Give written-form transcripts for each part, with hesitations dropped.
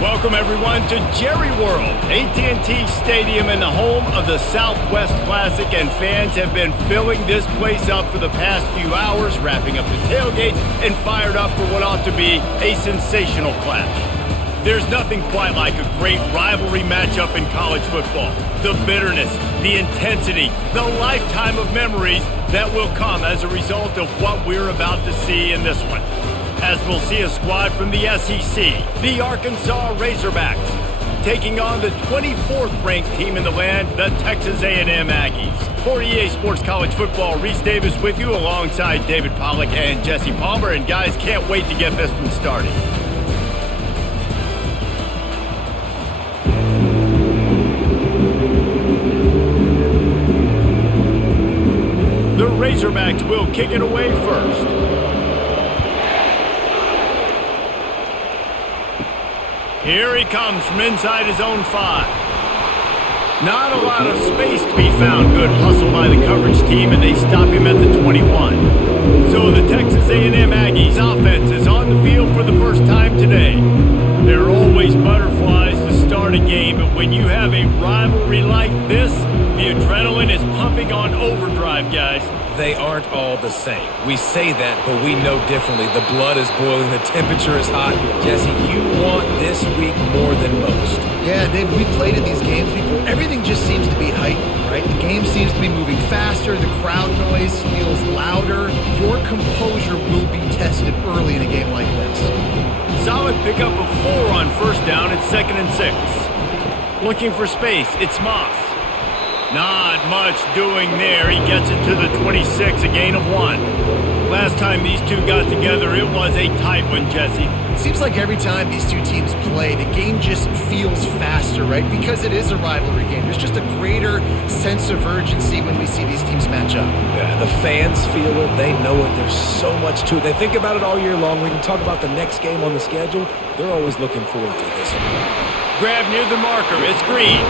Welcome, everyone, to Jerry World, AT&T Stadium and the home of the Southwest Classic, and fans have been filling this place up for the past few hours, wrapping up the tailgates and fired up for what ought to be a sensational clash. There's nothing quite like a great rivalry matchup in college football. The bitterness, the intensity, the lifetime of memories that will come as a result of what we're about to see in this one. As we'll see a squad from the SEC, the Arkansas Razorbacks, taking on the 24th ranked team in the land, the Texas A&M Aggies. For EA Sports College Football, Reese Davis with you alongside David Pollack and Jesse Palmer. And guys, can't wait to get this one started. The Razorbacks will kick it away first. Here he comes from inside his own 5. Not a lot of space to be found. Good hustle by the coverage team, and they stop him at the 21. So the Texas A&M Aggies offense is on the field for the first time today. There are always butterflies to start a game, but when you have a rivalry like this, the adrenaline is pumping on overdrive, guys. They aren't all the same. We say that, but we know differently. The blood is boiling. The temperature is hot. Jesse, you want this week more than most. Yeah, Dave, we played in these games before. Everything just seems to be heightened, right? The game seems to be moving faster. The crowd noise feels louder. Your composure will be tested early in a game like this. Solid pickup of 4 on first down. It's 2nd and 6. Looking for space. It's Moss. Not much doing there. He gets it to the 26, a gain of 1. Last time these two got together, it was a tight one, Jesse. It seems like every time these two teams play, the game just feels faster, right? Because it is a rivalry game. There's just a greater sense of urgency when we see these teams match up. Yeah, the fans feel it. They know it. There's so much to it. They think about it all year long. We can talk about the next game on the schedule. They're always looking forward to this one. Grab near the marker. It's Green.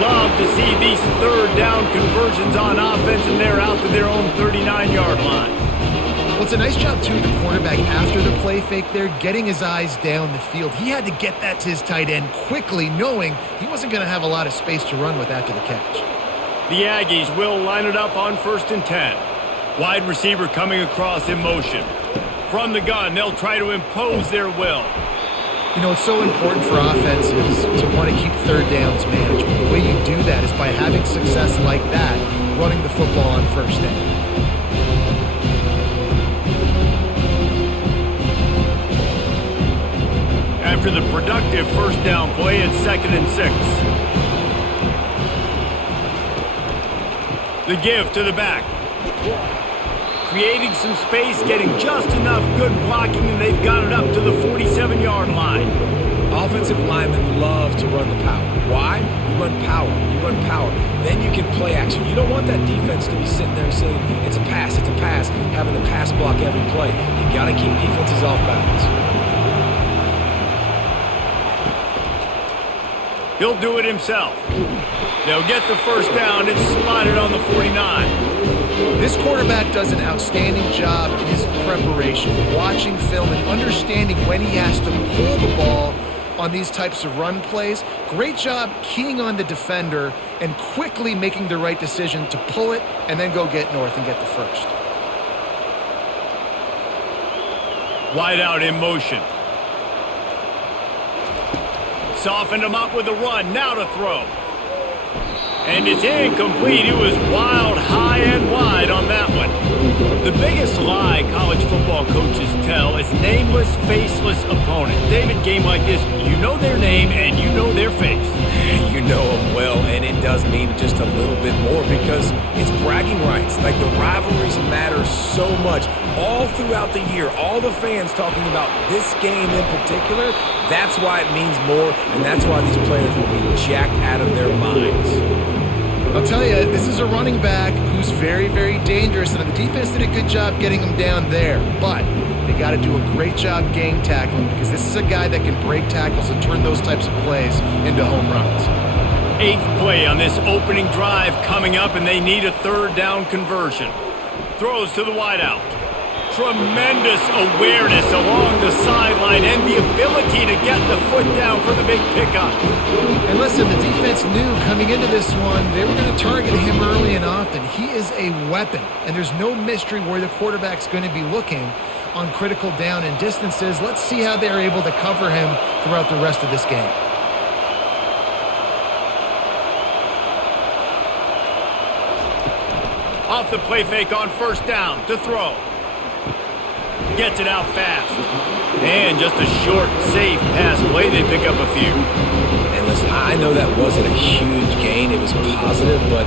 Love to see these third down conversions on offense, and they're out to their own 39-yard line. Well, it's a nice job, too, the quarterback after the play fake there, getting his eyes down the field. He had to get that to his tight end quickly, knowing he wasn't going to have a lot of space to run with after the catch. The Aggies will line it up on 1st and 10. Wide receiver coming across in motion. From the gun, they'll try to impose their will. You know, it's so important for offenses to want to keep third downs manageable. The way you do that is by having success like that, running the football on first down. After the productive first down play, it's 2nd and 6. The give to the back. Creating some space, getting just enough good blocking, and they've got it up to the 47-yard line. Offensive linemen love to run the power. Why? You run power. You run power. Then you can play action. You don't want that defense to be sitting there saying, it's a pass, having to pass block every play. You got to keep defenses off balance. He'll do it himself. They'll get the first down. It's spotted on the 49. This quarterback does an outstanding job in his preparation, watching film and understanding when he has to pull the ball on these types of run plays. Great job keying on the defender and quickly making the right decision to pull it and then go get north and get the first. Wide out in motion. Softened him up with a run. Now to throw. And it's incomplete. It was wild, high, and wide on that one. The biggest lie college football coaches tell is nameless, faceless opponent. David, game like this, you know their name and you know their face. You know them well, and it does mean just a little bit more because it's bragging rights. Like, the rivalries matter so much. All throughout the year, all the fans talking about this game in particular, that's why it means more, and that's why these players will be jacked out of their minds. I'll tell you, this is a running back who's very, very dangerous, and the defense did a good job getting him down there. But they got to do a great job gang tackling because this is a guy that can break tackles and turn those types of plays into home runs. 8th play on this opening drive coming up, and they need a third down conversion. Throws to the wideout. tremendous awareness along the sideline and the ability to get the foot down for the big pickup. And listen, the defense knew coming into this one, they were going to target him early and often. He is a weapon, and there's no mystery where the quarterback's going to be looking on critical down and distances. Let's see how they're able to cover him throughout the rest of this game. Off the play fake on first down to throw. Gets it out fast. And just a short, safe pass play. They pick up a few. And listen, I know that wasn't a huge gain. It was positive, but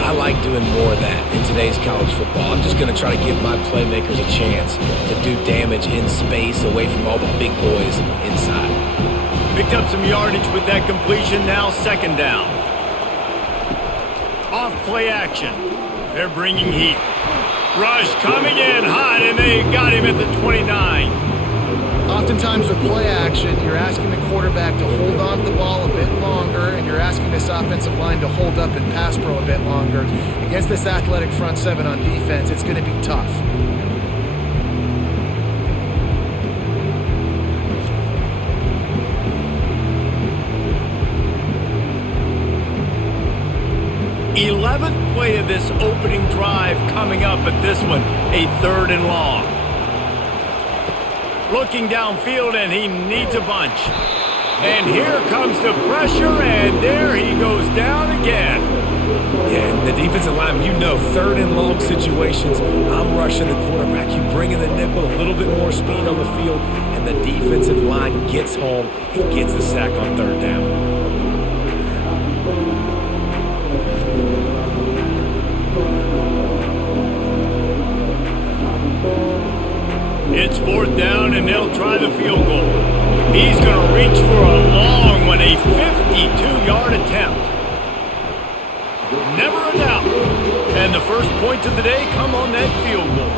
I like doing more of that in today's college football. I'm just going to try to give my playmakers a chance to do damage in space away from all the big boys inside. Picked up some yardage with that completion. Now second down. Off play action. They're bringing heat. Rush coming in hot, and they got him at the 29. Oftentimes with play action, you're asking the quarterback to hold on to the ball a bit longer, and you're asking this offensive line to hold up and pass pro a bit longer. Against this athletic front seven on defense, it's going to be tough. Eleventh play of this opening drive coming up at this one, a 3rd and long. Looking downfield, and he needs a bunch. And here comes the pressure, and there he goes down again. Yeah, and the defensive line, you know, 3rd and long situations, I'm rushing the quarterback. You bring in the nickel, a little bit more speed on the field, and the defensive line gets home. He gets the sack on 3rd down. It's 4th down, and they'll try the field goal. He's going to reach for a long one, a 52-yard attempt. Never a doubt. And the first points of the day come on that field goal.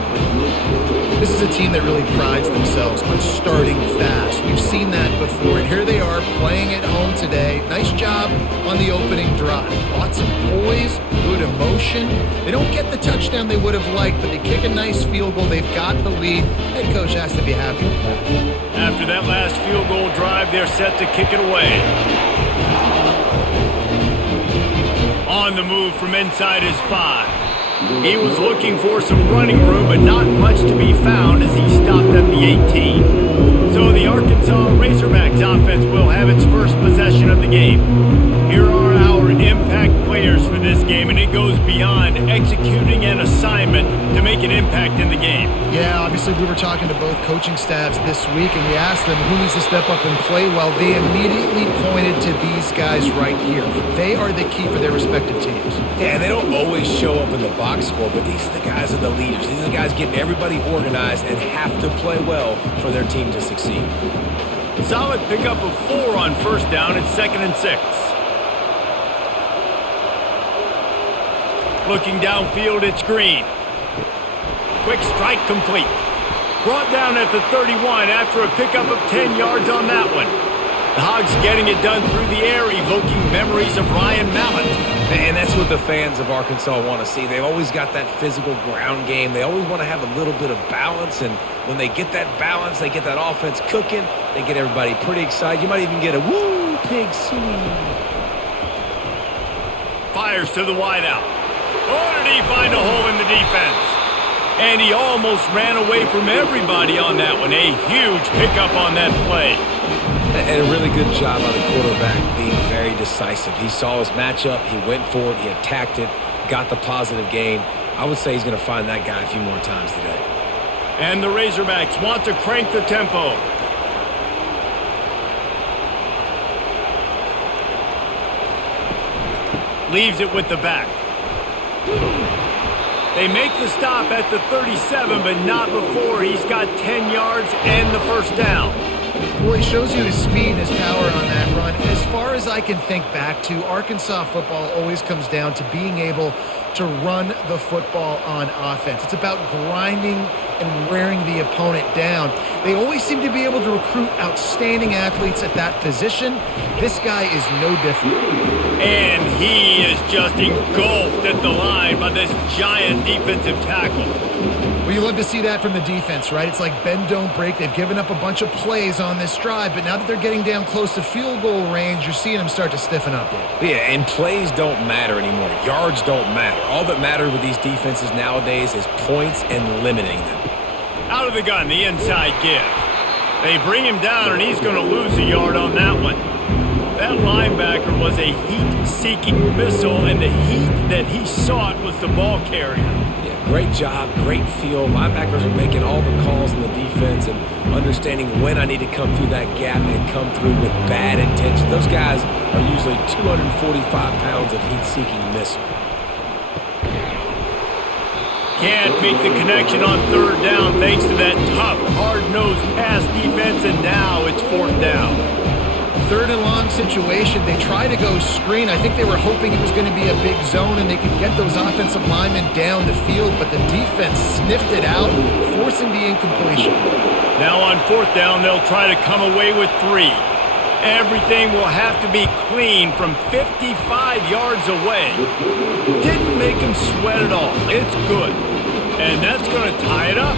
This is a team that really prides themselves on starting fast. We've seen that before, and here they are playing at home today. Nice job on the opening drive. Lots of poise, good emotion. They don't get the touchdown they would have liked, but they kick a nice field goal. They've got the lead. Head coach has to be happy with that. After that last field goal drive, they're set to kick it away. On the move from inside his 5. He was looking for some running room, but not much to be found as he stopped at the 18. So the Arkansas Razorbacks offense will have its first possession of the game. Here are our impact players for this game, and it goes beyond executing an assignment to make an impact in the game. Yeah, obviously we were talking to both coaching staffs this week, and we asked them who needs to step up and play well. They immediately pointed to these guys right here. They are the key for their respective teams. Yeah, they don't always show up in the box score, but these are the guys that are the leaders. These are the guys getting everybody organized and have to play well for their team to succeed. Solid pickup of 4 on first down and 2nd and 6. Looking downfield, it's Green. Quick strike complete. Brought down at the 31 after a pickup of 10 yards on that one. The Hogs getting it done through the air, evoking memories of Ryan Mallett. And that's what the fans of Arkansas want to see. They've always got that physical ground game. They always want to have a little bit of balance, and when they get that balance, they get that offense cooking, they get everybody pretty excited. You might even get a woo, pig swing. Fires to the wideout. Oh, did he find a hole in the defense? And he almost ran away from everybody on that one. A huge pickup on that play. And a really good job by the quarterback being very decisive. He saw his matchup, he went for it, he attacked it, got the positive gain. I would say he's going to find that guy a few more times today. And the Razorbacks want to crank the tempo. Leaves it with the back. They make the stop at the 37, but not before he's got 10 yards and the first down. Well, he shows you his speed and his power on that run. As far as I can think back to, Arkansas football always comes down to being able to run the football on offense. It's about grinding and wearing the opponent down. They always seem to be able to recruit outstanding athletes at that position. This guy is no different. And he is just engulfed at the line by this giant defensive tackle. Well, Well, you love to see that from the defense, right? It's like bend, don't break. They've given up a bunch of plays on this drive, but now that they're getting down close to field goal range, you're seeing them start to stiffen up there. Yeah, and plays don't matter anymore. Yards don't matter. All that matters with these defenses nowadays is points and limiting them. Out of the gun, the inside give. They bring him down, and he's going to lose a yard on that one. That linebacker was a heat-seeking missile, and the heat that he sought was the ball carrier. Great job, great feel. Linebackers are making all the calls in the defense and understanding when I need to come through that gap and come through with bad intention. Those guys are usually 245 pounds of heat-seeking missile. Can't make the connection on third down thanks to that tough, hard-nosed pass defense, and now it's fourth down. Third and long situation. They try to go screen. I think they were hoping it was going to be a big zone and they could get those offensive linemen down the field, but the defense sniffed it out, forcing the incompletion. Now on fourth down, they'll try to come away with 3. Everything will have to be clean from 55 yards away. Didn't make him sweat at all. It's good. And that's going to tie it up.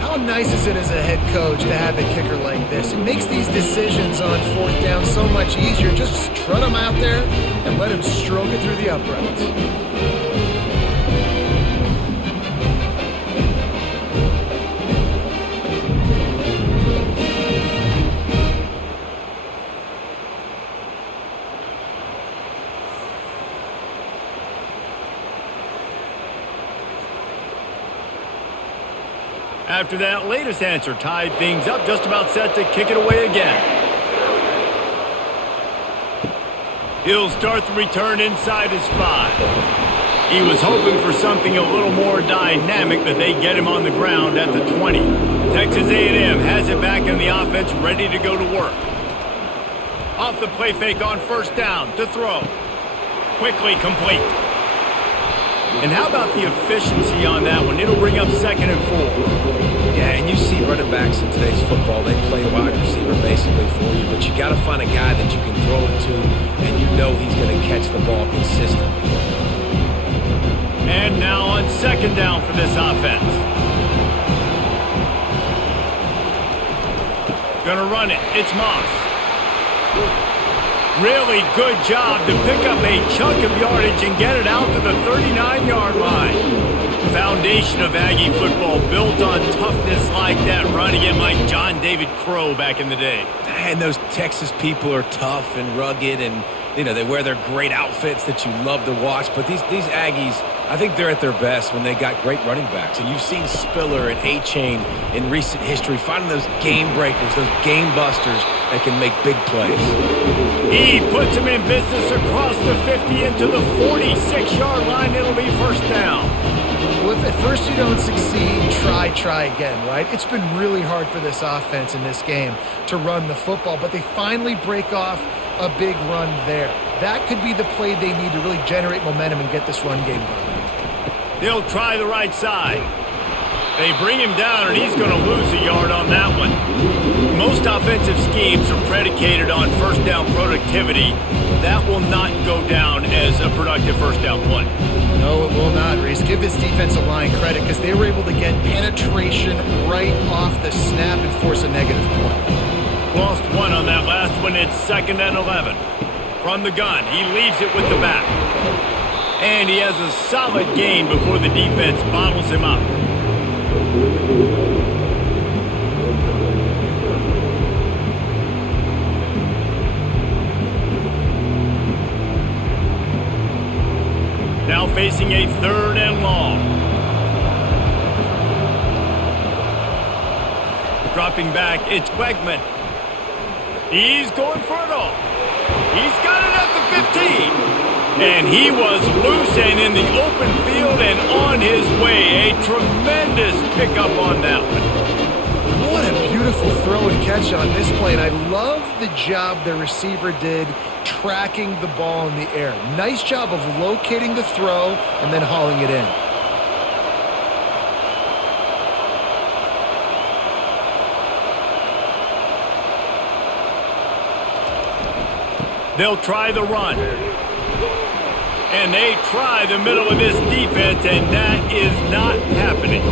How nice is it as a head coach to have a kicker like this? It makes these decisions on fourth down so much easier. Just trot him out there and let him stroke it through the uprights. After that latest answer tied things up, just about set to kick it away again. He'll start the return inside his 5. He was hoping for something a little more dynamic, but they get him on the ground at the 20. Texas A&M has it back in the offense, ready to go to work. Off the play fake on first down to throw. Quickly complete. And how about the efficiency on that one? It'll bring up 2nd and 4. Yeah, and you see running backs in today's football, they play wide receiver basically for you, but you got to find a guy that you can throw it to, and you know he's going to catch the ball consistently. And now on 2nd down for this offense. Gonna run it. It's Moss. Really good job to pick up a chunk of yardage and get it out to the 39-yard line. Foundation of Aggie football built on toughness like that, running it like John David Crow back in the day. And those Texas people are tough and rugged, and you know they wear their great outfits that you love to watch. But these Aggies, I think they're at their best when they got great running backs. And you've seen Spiller and A-Chain in recent history finding those game breakers, those game busters that can make big plays. He puts him in business across the 50 into the 46-yard line. It'll be first down. Well, if at first you don't succeed, try again, right? It's been really hard for this offense in this game to run the football, but they finally break off a big run there. That could be the play they need to really generate momentum and get this run game going. They'll try the right side. They bring him down, and he's going to lose a yard on that one. Most offensive schemes are predicated on first down productivity. That will not go down as a productive first down play. No, it will not, Reese. Give this defensive line credit because they were able to get penetration right off the snap and force a negative play. Lost 1 on that last one. It's 2nd and 11. From the gun, he leaves it with the back. And he has a solid gain before the defense bottles him up. Now facing a 3rd and long. Dropping back, it's Wegman. He's going for it all. He's got it at the 15. And he was loose and in the open field and on his way. A tremendous pickup on that one. What a beautiful throw and catch on this play. And I love the job the receiver did tracking the ball in the air. Nice job of locating the throw and then hauling it in. They'll try the run. And they try the middle of this defense, and that is not happening.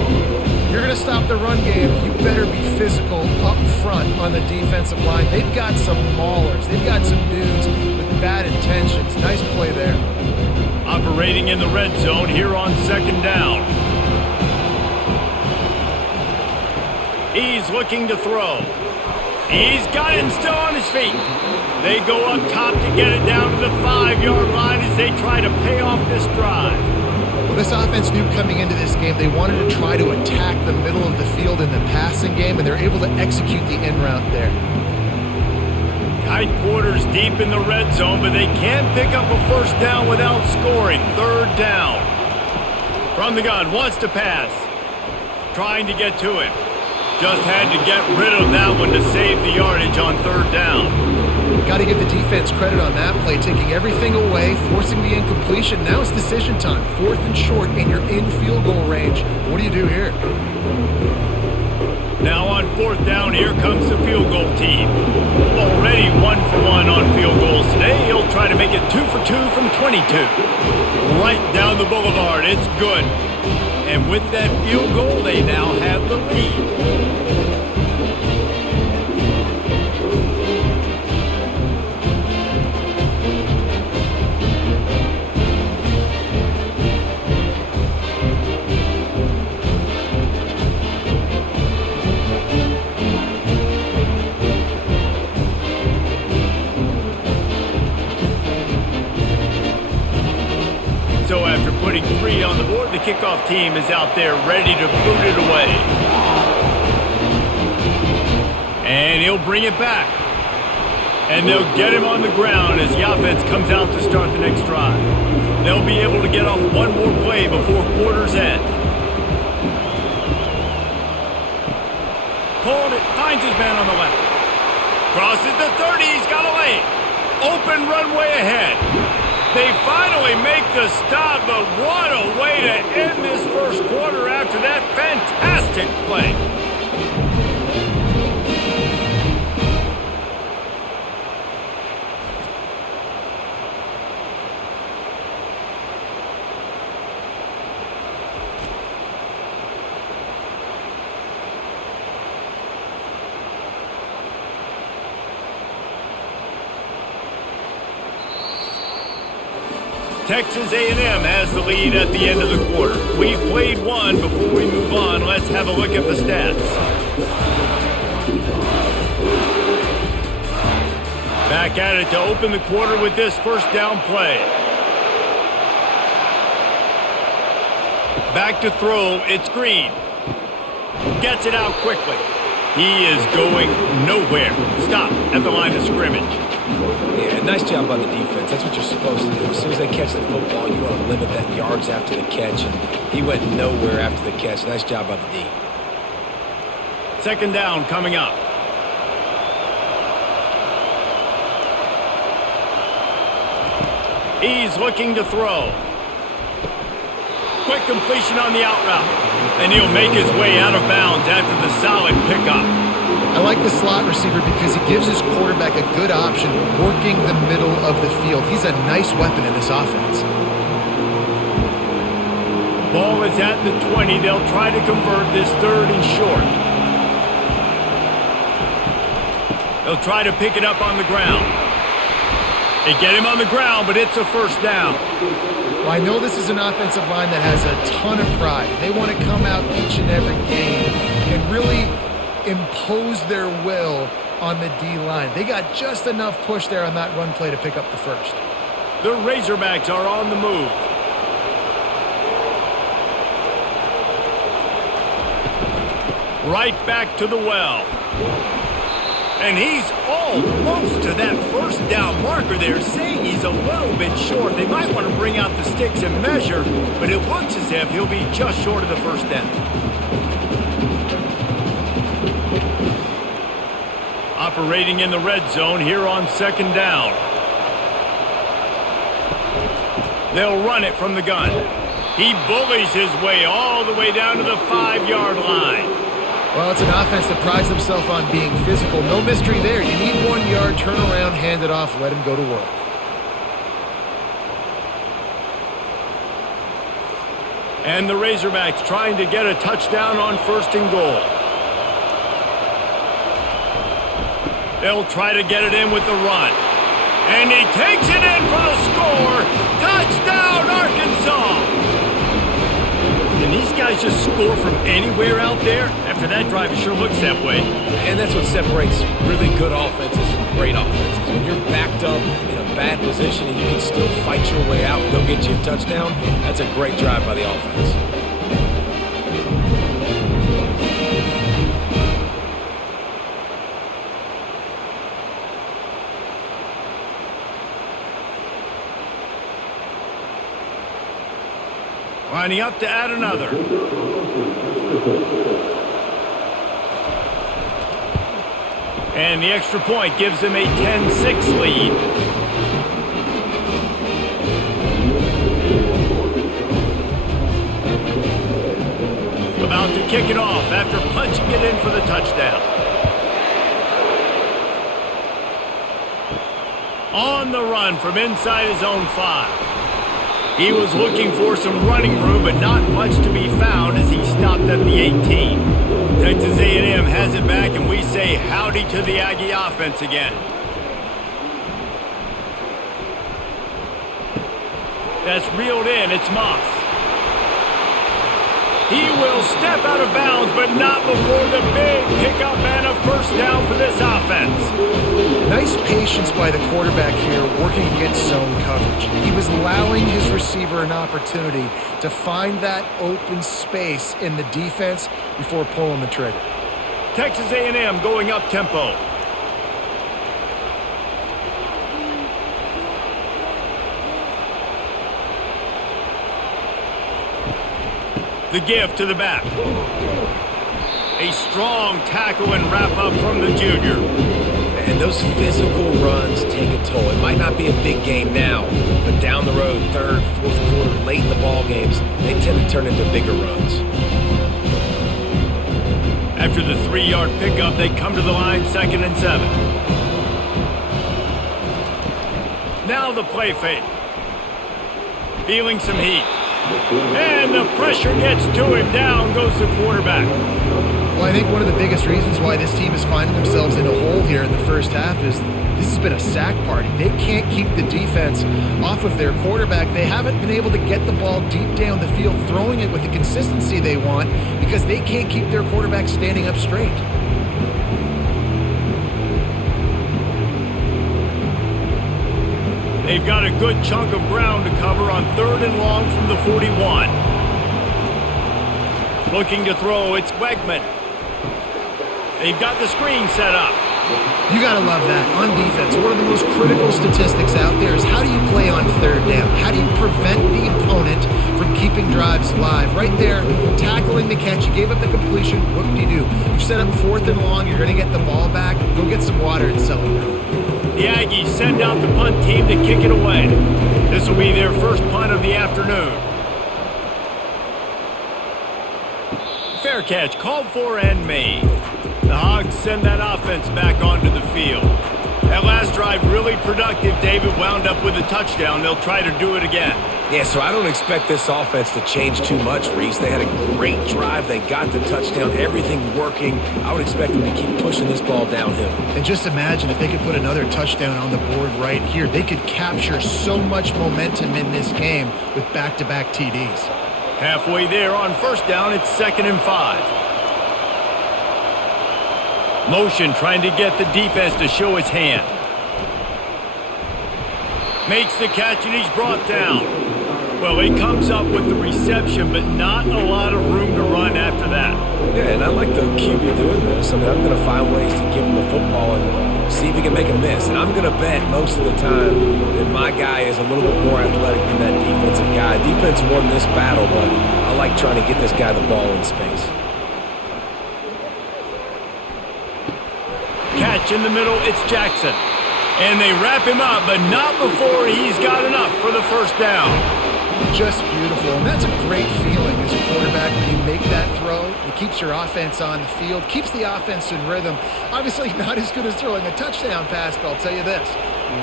You're going to stop the run game, you better be physical up front on the defensive line. They've got some maulers. They've got some dudes with bad intentions. Nice play there. Operating in the red zone here on second down. He's looking to throw. He's got it and still on his feet. They go up top to get it down to the 5-yard line as they try to pay off this drive. Well, this offense knew coming into this game they wanted to try to attack the middle of the field in the passing game, and they're able to execute the in route there. Tight quarters deep in the red zone, but they can't pick up a first down without scoring. Third down. From the gun, wants to pass. Trying to get to it. Just had to get rid of that one to save the yardage on third down. Got to give the defense credit on that play, taking everything away, forcing the incompletion. Now it's decision time. 4th and short, and you're in field goal range. What do you do here? Now on 4th down, here comes the field goal team. Already 1 for 1 on field goals today. He'll try to make it 2 for 2 from 22. Right down the boulevard. It's good. And with that field goal, they now have the lead. So after putting 3 on the board, the kickoff team is out there ready to boot it away. And he'll bring it back. And they'll get him on the ground as the offense comes out to start the next drive. They'll be able to get off one more play before quarter's end. Pulling it, finds his man on the left. Crosses the 30, he's got a lane. Open runway ahead. They finally make the stop, but what a way to end this first quarter after that fantastic play. Texas A&M has the lead at the end of the quarter. We've played one. Before we move on, let's have a look at the stats. Back at it to open the quarter with this first down play. Back to throw, it's Green. Gets it out quickly. He is going nowhere. Stop at the line of scrimmage. Yeah, nice job by the defense. That's what you're supposed to do. As soon as they catch the football, you want to limit that yards after the catch, and he went nowhere after the catch. Nice job by the D. Second down coming up. He's looking to throw. Quick completion on the out route. And he'll make his way out of bounds after the solid pickup. I like the slot receiver because he gives his quarterback a good option working the middle of the field. He's a nice weapon in this offense. Ball is at the 20. They'll try to convert this 3rd and short. They'll try to pick it up on the ground. They get him on the ground, but it's a first down. Well, I know this is an offensive line that has a ton of pride. They want to come out each and every game and really impose their will on the D-line. They got just enough push there on that run play to pick up the first. The Razorbacks are on the move. Right back to the well. And he's almost to that first down marker there, saying he's a little bit short. They might want to bring out the sticks and measure, but it looks as if he'll be just short of the first down. Operating in the red zone here on second down. They'll run it from the gun. He bullies his way all the way down to the 5-yard line. Well, it's an offense that prides themselves on being physical. No mystery there. You need 1 yard, turn around, hand it off, let him go to work. And the Razorbacks trying to get a touchdown on 1st and goal. They'll try to get it in with the run. And he takes it in for the score. Touchdown, Arkansas! Can these guys just score from anywhere out there? After that drive, it sure looks that way. And that's what separates really good offenses from great offenses. When you're backed up in a bad position and you can still fight your way out and go get you a touchdown, that's a great drive by the offense. Lining up to add another. And the extra point gives them a 10-6 lead. About to kick it off after punching it in for the touchdown. On the run from inside his own 5. He was looking for some running room, but not much to be found as he stopped at the 18. Texas A&M has it back, and we say howdy to the Aggie offense again. That's reeled in. It's Moss. He will step out of bounds, but not before the big pickup and a 1st down for this offense. Nice patience by the quarterback here working against zone coverage. He was allowing his receiver an opportunity to find that open space in the defense before pulling the trigger. Texas A&M going up tempo. The give to the back. A strong tackle and wrap up from the junior. And those physical runs take a toll. It might not be a big game now, but down the road, 3rd, 4th quarter, late in the ball games, they tend to turn into bigger runs. After the 3-yard pickup, they come to the line 2nd and 7. Now the play fake. Feeling some heat. And the pressure gets to him. Down goes the quarterback. Well, I think one of the biggest reasons why this team is finding themselves in a hole here in the first half is this has been a sack party. They can't keep the defense off of their quarterback. They haven't been able to get the ball deep down the field, throwing it with the consistency they want because they can't keep their quarterback standing up straight. They've got a good chunk of ground to cover on 3rd and long from the 41. Looking to throw, it's Wegman. They've got the screen set up. You got to love that on defense. One of the most critical statistics out there is how do you play on 3rd down? How do you prevent the opponent from keeping drives alive? Right there, tackling the catch. You gave up the completion. What do you do? You've set up 4th and long. You're going to get the ball back. Go get some water and celebrate. The Aggies send out the punt team to kick it away. This will be their first punt of the afternoon. Fair catch called for and made. The Hogs send that offense back onto the field. That last drive really productive. David wound up with a touchdown. They'll try to do it again. Yeah, so I don't expect this offense to change too much, Reese. They had a great drive. They got the touchdown. Everything working. I would expect them to keep pushing this ball downhill. And just imagine if they could put another touchdown on the board right here. They could capture so much momentum in this game with back-to-back TDs. Halfway there on 1st down, it's 2nd and 5. Motion trying to get the defense to show his hand. Makes the catch and he's brought down. Well, he comes up with the reception, but not a lot of room to run after that. Yeah, and I like the QB doing this. I mean, I'm going to find ways to give him the football and see if he can make a miss. And I'm going to bet most of the time that my guy is a little bit more athletic than that defensive guy. Defense won this battle, but I like trying to get this guy the ball in space. Catch in the middle, it's Jackson. And they wrap him up, but not before he's got enough for the 1st down. Just beautiful. And that's a great feeling as a quarterback when you make that throw. It keeps your offense on the field, keeps the offense in rhythm. Obviously not as good as throwing a touchdown pass, but I'll tell you this,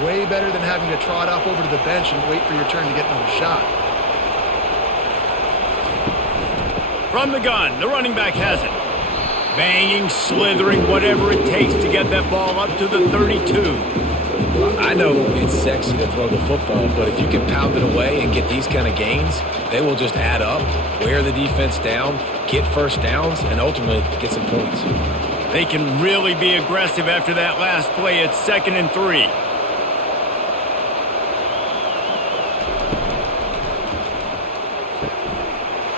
way better than having to trot off over to the bench and wait for your turn to get another shot. From the gun, the running back has it. Banging, slithering, whatever it takes to get that ball up to the 32. I know it's sexy to throw the football, but if you can pound it away and get these kind of gains, they will just add up, wear the defense down, get first downs, and ultimately get some points. They can really be aggressive after that last play. It's 2nd and 3.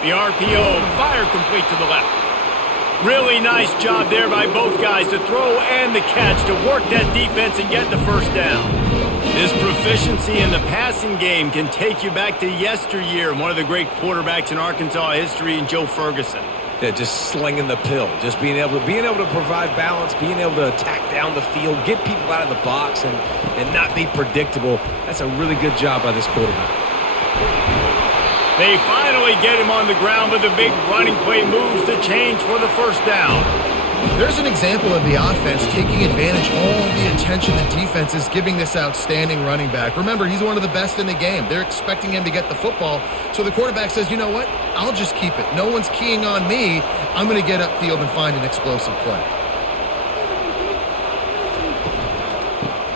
The RPO, fire complete to the left. Really nice job there by both guys to throw and the catch to work that defense and get the first down. This proficiency in the passing game can take you back to yesteryear and one of the great quarterbacks in Arkansas history in Joe Ferguson. Yeah, just slinging the pill, just being able to provide balance, being able to attack down the field, get people out of the box, and not be predictable. That's a really good job by this quarterback. They finally get him on the ground, but the big running play moves the change for the first down. There's an example of the offense taking advantage of all the attention the defense is giving this outstanding running back. Remember, he's one of the best in the game. They're expecting him to get the football, so the quarterback says, you know what, I'll just keep it. No one's keying on me. I'm going to get upfield and find an explosive play.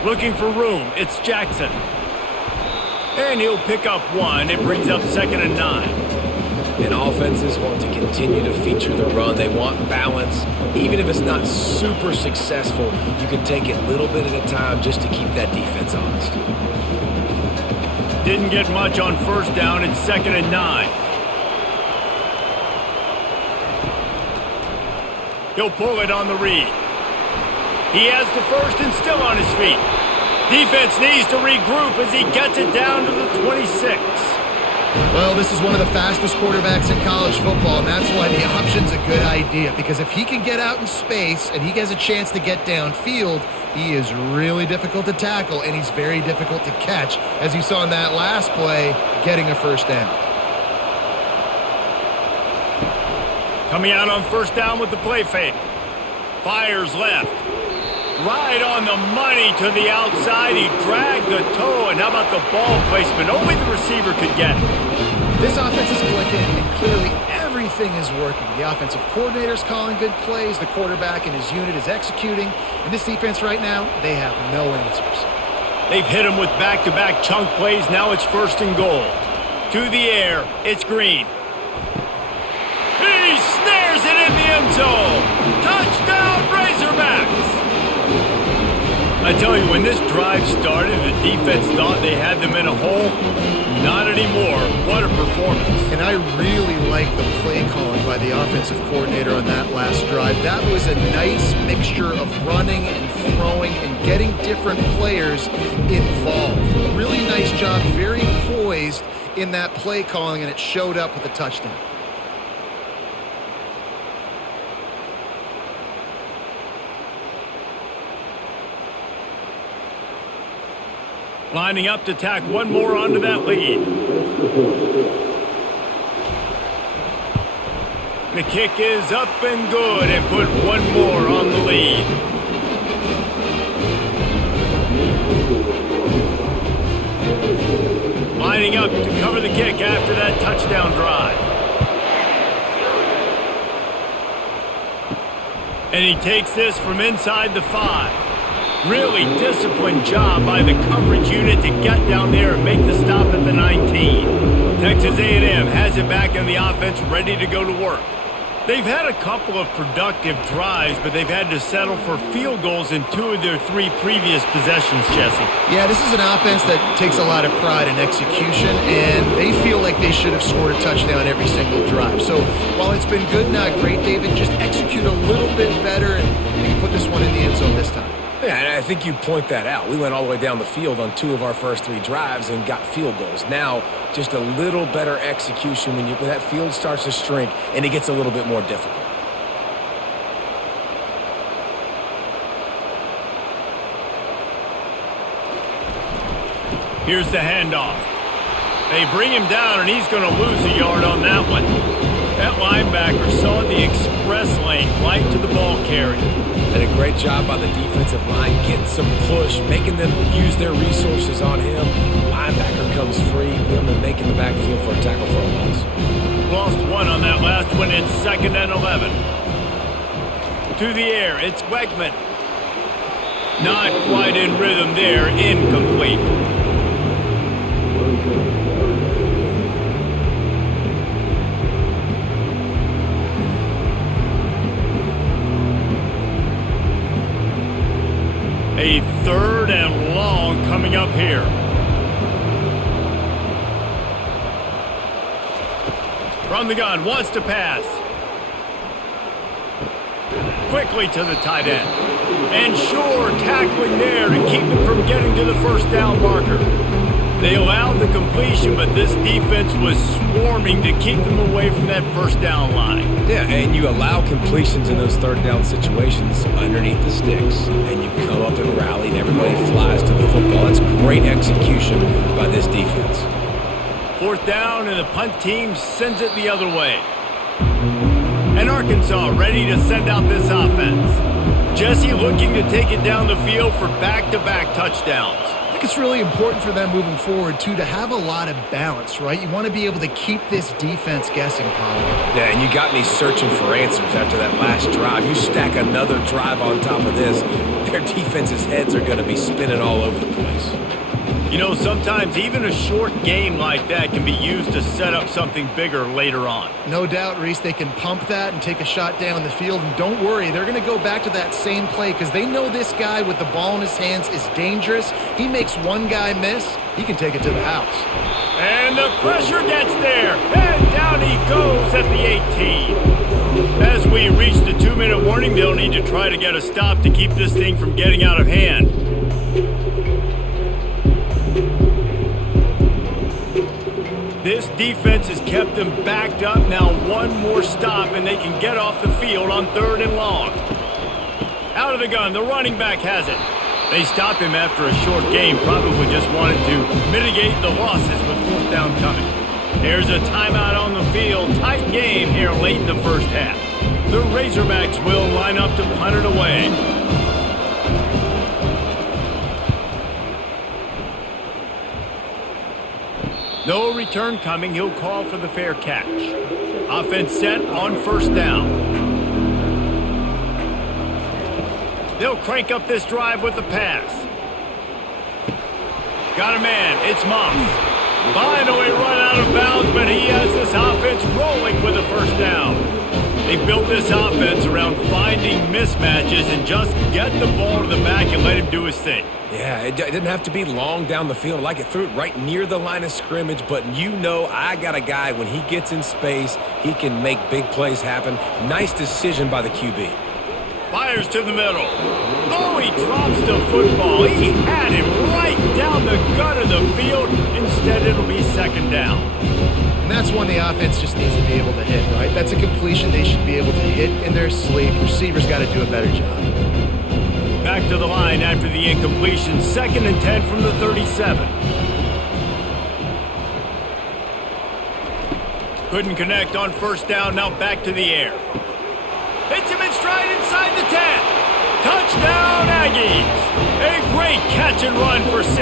Looking for room, it's Jackson. And he'll pick up one. It brings up 2nd and 9. And offenses want to continue to feature the run. They want balance. Even if it's not super successful, you can take it a little bit at a time just to keep that defense honest. Didn't get much on first down. It's 2nd and 9. He'll pull it on the read. He has the first and still on his feet. Defense needs to regroup as he gets it down to the 26. Well, this is one of the fastest quarterbacks in college football, and that's why the option's a good idea, because if he can get out in space and he has a chance to get downfield, he is really difficult to tackle, and he's very difficult to catch, as you saw in that last play, getting a first down. Coming out on first down with the play fake. Fires left. Right on the money to the outside. He dragged the toe, and how about the ball placement? Only the receiver could get it. This offense is clicking, and clearly everything is working. The offensive coordinator's calling good plays. The quarterback and his unit is executing. And this defense right now, they have no answers. They've hit him with back-to-back chunk plays. Now it's 1st and goal. To the air, it's Green. He snares it in the end zone. Touchdown, Razorbacks! I tell you, when this drive started, the defense thought they had them in a hole. Not anymore. What a performance. And I really like the play calling by the offensive coordinator on that last drive. That was a nice mixture of running and throwing and getting different players involved. Really nice job, very poised in that play calling, and it showed up with a touchdown. Lining up to tack one more onto that lead. The kick is up and good and put one more on the lead. Lining up to cover the kick after that touchdown drive. And he takes this from inside the 5. Really disciplined job by the coverage unit to get down there and make the stop at the 19. Texas A&M has it back in the offense, ready to go to work. They've had a couple of productive drives, but they've had to settle for field goals in 2 of their 3 previous possessions, Jesse. Yeah, this is an offense that takes a lot of pride in execution, and they feel like they should have scored a touchdown every single drive. So while it's been good, not great, David, just execute a little bit better, and they can put this one in the end zone this time. Yeah, and I think you point that out. We went all the way down the field on 2 of our first 3 drives and got field goals. Now, just a little better execution when that field starts to shrink and it gets a little bit more difficult. Here's the handoff. They bring him down, and he's going to lose a yard on that one. That linebacker saw the express lane right to the ball carrier. And a great job by the defensive line, getting some push, making them use their resources on him. Linebacker comes free, making the backfield for a tackle for a loss. Lost one on that last one. It's 2nd and 11. To the air, it's Wegman. Not quite in rhythm there, incomplete. A 3rd and long coming up here. From the gun, wants to pass. Quickly to the tight end. And Shore tackling there to keep him from getting to the first down marker. They allowed the completion, but this defense was swarming to keep them away from that first down line. Yeah, and you allow completions in those 3rd down situations underneath the sticks, and you come up and rally, and everybody flies to the football. That's great execution by this defense. 4th down, and the punt team sends it the other way. And Arkansas ready to send out this offense. Jesse looking to take it down the field for back-to-back touchdowns. I think it's really important for them moving forward, too, to have a lot of balance, right? You want to be able to keep this defense guessing, Paul. Yeah, and you got me searching for answers after that last drive. You stack another drive on top of this, their defense's heads are going to be spinning all over the place. You know, sometimes even a short game like that can be used to set up something bigger later on. No doubt, Reese, they can pump that and take a shot down the field. And don't worry, they're going to go back to that same play because they know this guy with the ball in his hands is dangerous. He makes one guy miss, he can take it to the house. And the pressure gets there, and down he goes at the 18. As we reach the 2-minute warning, they'll need to try to get a stop to keep this thing from getting out of hand. This defense has kept them backed up. Now one more stop, and they can get off the field on 3rd and long. Out of the gun, the running back has it. They stop him after a short game, probably just wanted to mitigate the losses with 4th down coming. There's a timeout on the field. Tight game here late in the first half. The Razorbacks will line up to punt it away. No return coming. He'll call for the fair catch. Offense set on 1st down. They'll crank up this drive with the pass. Got a man. It's Moss. Finally run out of bounds, but he has this offense rolling with a 1st down. They built this offense around finding mismatches and just get the ball to the back and let him do his thing. Yeah, it didn't have to be long down the field. Like it threw it right near the line of scrimmage, but you know I got a guy, when he gets in space, he can make big plays happen. Nice decision by the QB. Fires to the middle. Oh, he drops the football. He had him right down the gut of the field. Instead, it'll be 2nd down. And that's one the offense just needs to be able to hit, right? That's a completion they should be able to hit in their sleep. Receivers got to do a better job. Back to the line after the incompletion. 2nd and 10 from the 37. Couldn't connect on 1st down. Now back to the air. Hits him in stride inside the 10. Touchdown, Aggies. A great catch and run for 6.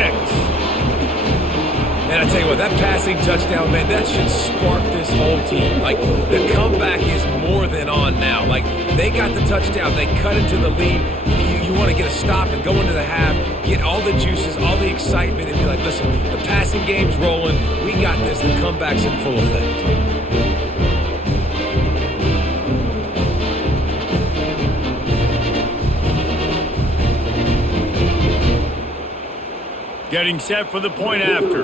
And I tell you what, that passing touchdown, man, that should spark this whole team. Like, the comeback is more than on now. Like, they got the touchdown. They cut into the lead. You want to get a stop and go into the half, get all the juices, all the excitement, and be like, listen, the passing game's rolling. We got this. The comeback's in full effect. Getting set for the point after.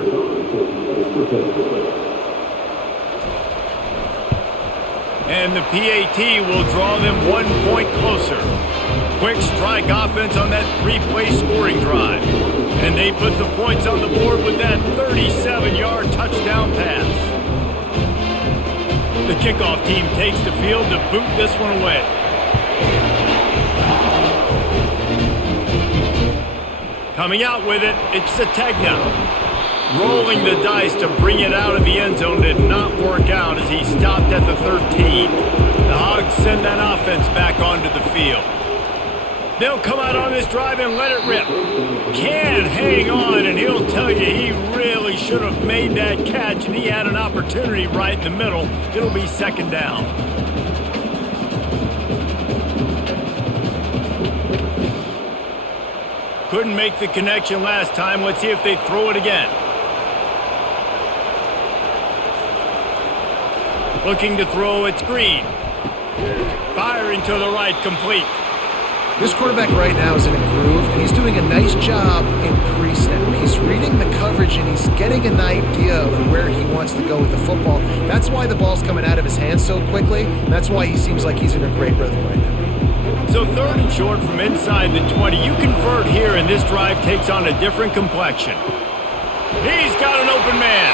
And the PAT will draw them 1 point closer. Quick strike offense on that 3-play scoring drive. And they put the points on the board with that 37-yard touchdown pass. The kickoff team takes the field to boot this one away. Coming out with it, it's Sategna. Rolling the dice to bring it out of the end zone did not work out as he stopped at the 13. The Hogs send that offense back onto the field. They'll come out on this drive and let it rip. Can hang on, and he'll tell you he really should should have made that catch, and he had an opportunity right in the middle. It'll be second down. Couldn't make the connection last time. Let's see if they throw it again. Looking to throw, it's Green. Firing to the right, complete. This quarterback right now is in a groove, and he's doing a nice job in pre-snap. He's reading the coverage, and he's getting an idea of where he wants to go with the football. That's why the ball's coming out of his hands so quickly, and that's why he seems like he's in a great rhythm right now. So third and short from inside the 20. You convert here, and this drive takes on a different complexion. He's got an open man,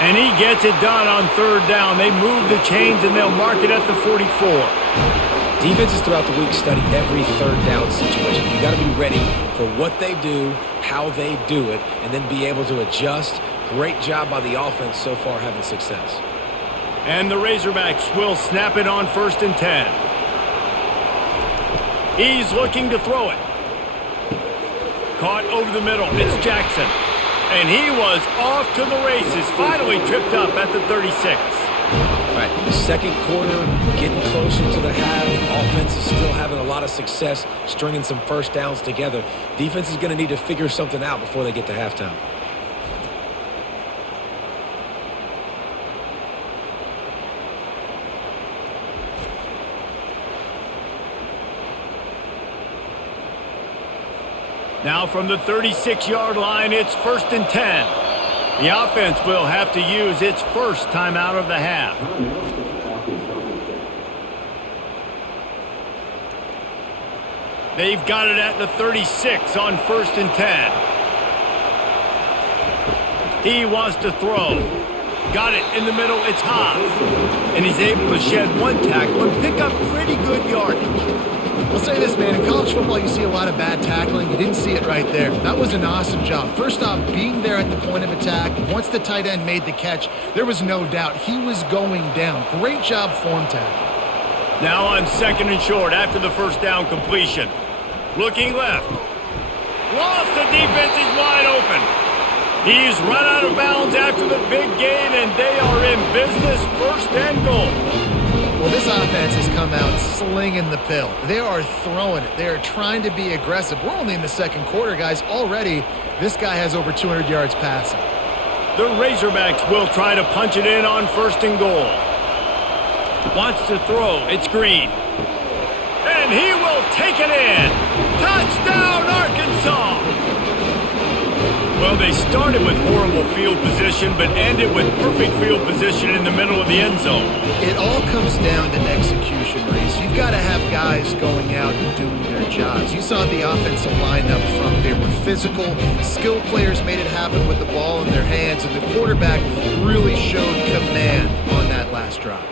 and he gets it done on third down. They move the chains, and they'll mark it at the 44. Defenses throughout the week study every third down situation. You got to be ready for what they do, how they do it, and then be able to adjust. Great job by the offense so far having success. And the Razorbacks will snap it on 1st and 10. He's looking to throw it. Caught over the middle. It's Jackson. And he was off to the races. Finally tripped up at the 36. All right, second quarter, getting closer to the half. Offense is still having a lot of success stringing some first downs together. Defense is going to need to figure something out before they get to halftime. Now from the 36-yard line, it's 1st and 10. The offense will have to use its first timeout of the half. They've got it at the 36 on 1st and 10. He wants to throw. Got it in the middle. It's Haas. And he's able to shed one tackle and pick up pretty good yardage. I'll say this, man. In college football, you see a lot of bad tackling. You didn't see it right there. That was an awesome job. First off, being there at the point of attack. Once the tight end made the catch, there was no doubt he was going down. Great job form tackle. Now on 2nd and short after the first down completion. Looking left. Lost the defense. He's wide open. He's run out of bounds after the big gain, and they are in business. 1st and goal. Well, this offense has come out slinging the pill. They are throwing it. They are trying to be aggressive. We're only in the second quarter, guys. Already, this guy has over 200 yards passing. The Razorbacks will try to punch it in on 1st and goal. Wants to throw. It's Green. And he will take it in. Touchdown, Arkansas! Well, they started with horrible field position, but ended with perfect field position in the middle of the end zone. It all comes down to execution, Reese. You've got to have guys going out and doing their jobs. You saw the offensive line up front. They were physical. Skilled players made it happen with the ball in their hands, and the quarterback really showed command on that last drive.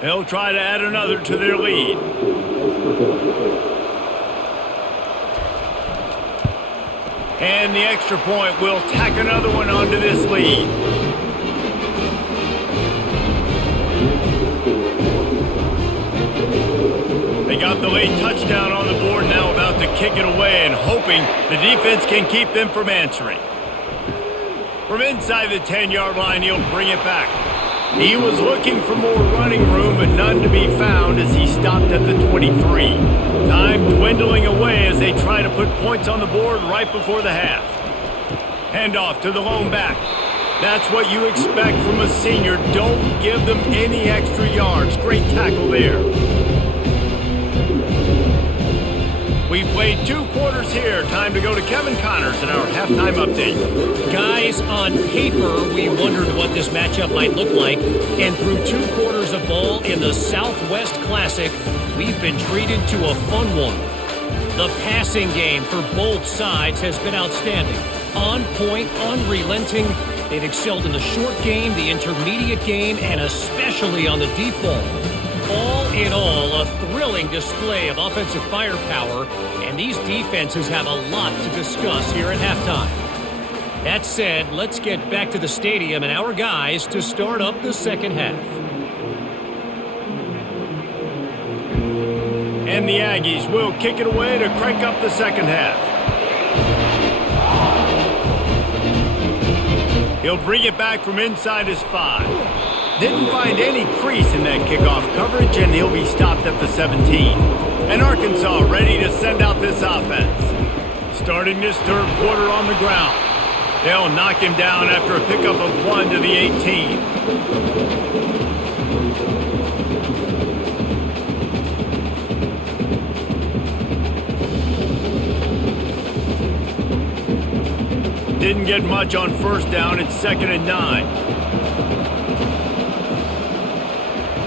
They'll try to add another to their lead. And the extra point will tack another one onto this lead. They got the late touchdown on the board, now about to kick it away and hoping the defense can keep them from answering. From inside the 10-yard line, he'll bring it back. He was looking for more running room, but none to be found as he stopped at the 23. Time dwindling away as they try to put points on the board right before the half. Handoff to the lone back. That's what you expect from a senior. Don't give them any extra yards. Great tackle there. We've played 2 quarters here. Time to go to Kevin Connors in our halftime update. Guys, on paper, we wondered what this matchup might look like. And through 2 quarters of ball in the Southwest Classic, we've been treated to a fun one. The passing game for both sides has been outstanding. On point, unrelenting. They've excelled in the short game, the intermediate game, and especially on the deep ball. All in all, a thrilling display of offensive firepower, and these defenses have a lot to discuss here at halftime. That said, let's get back to the stadium and our guys to start up the second half. And the Aggies will kick it away to crank up the second half. He'll bring it back from inside his 5. Didn't find any crease in that kickoff coverage, and he'll be stopped at the 17. And Arkansas ready to send out this offense. Starting this third quarter on the ground. They'll knock him down after a pickup of 1 to the 18. Didn't get much on first down. It's 2nd and 9.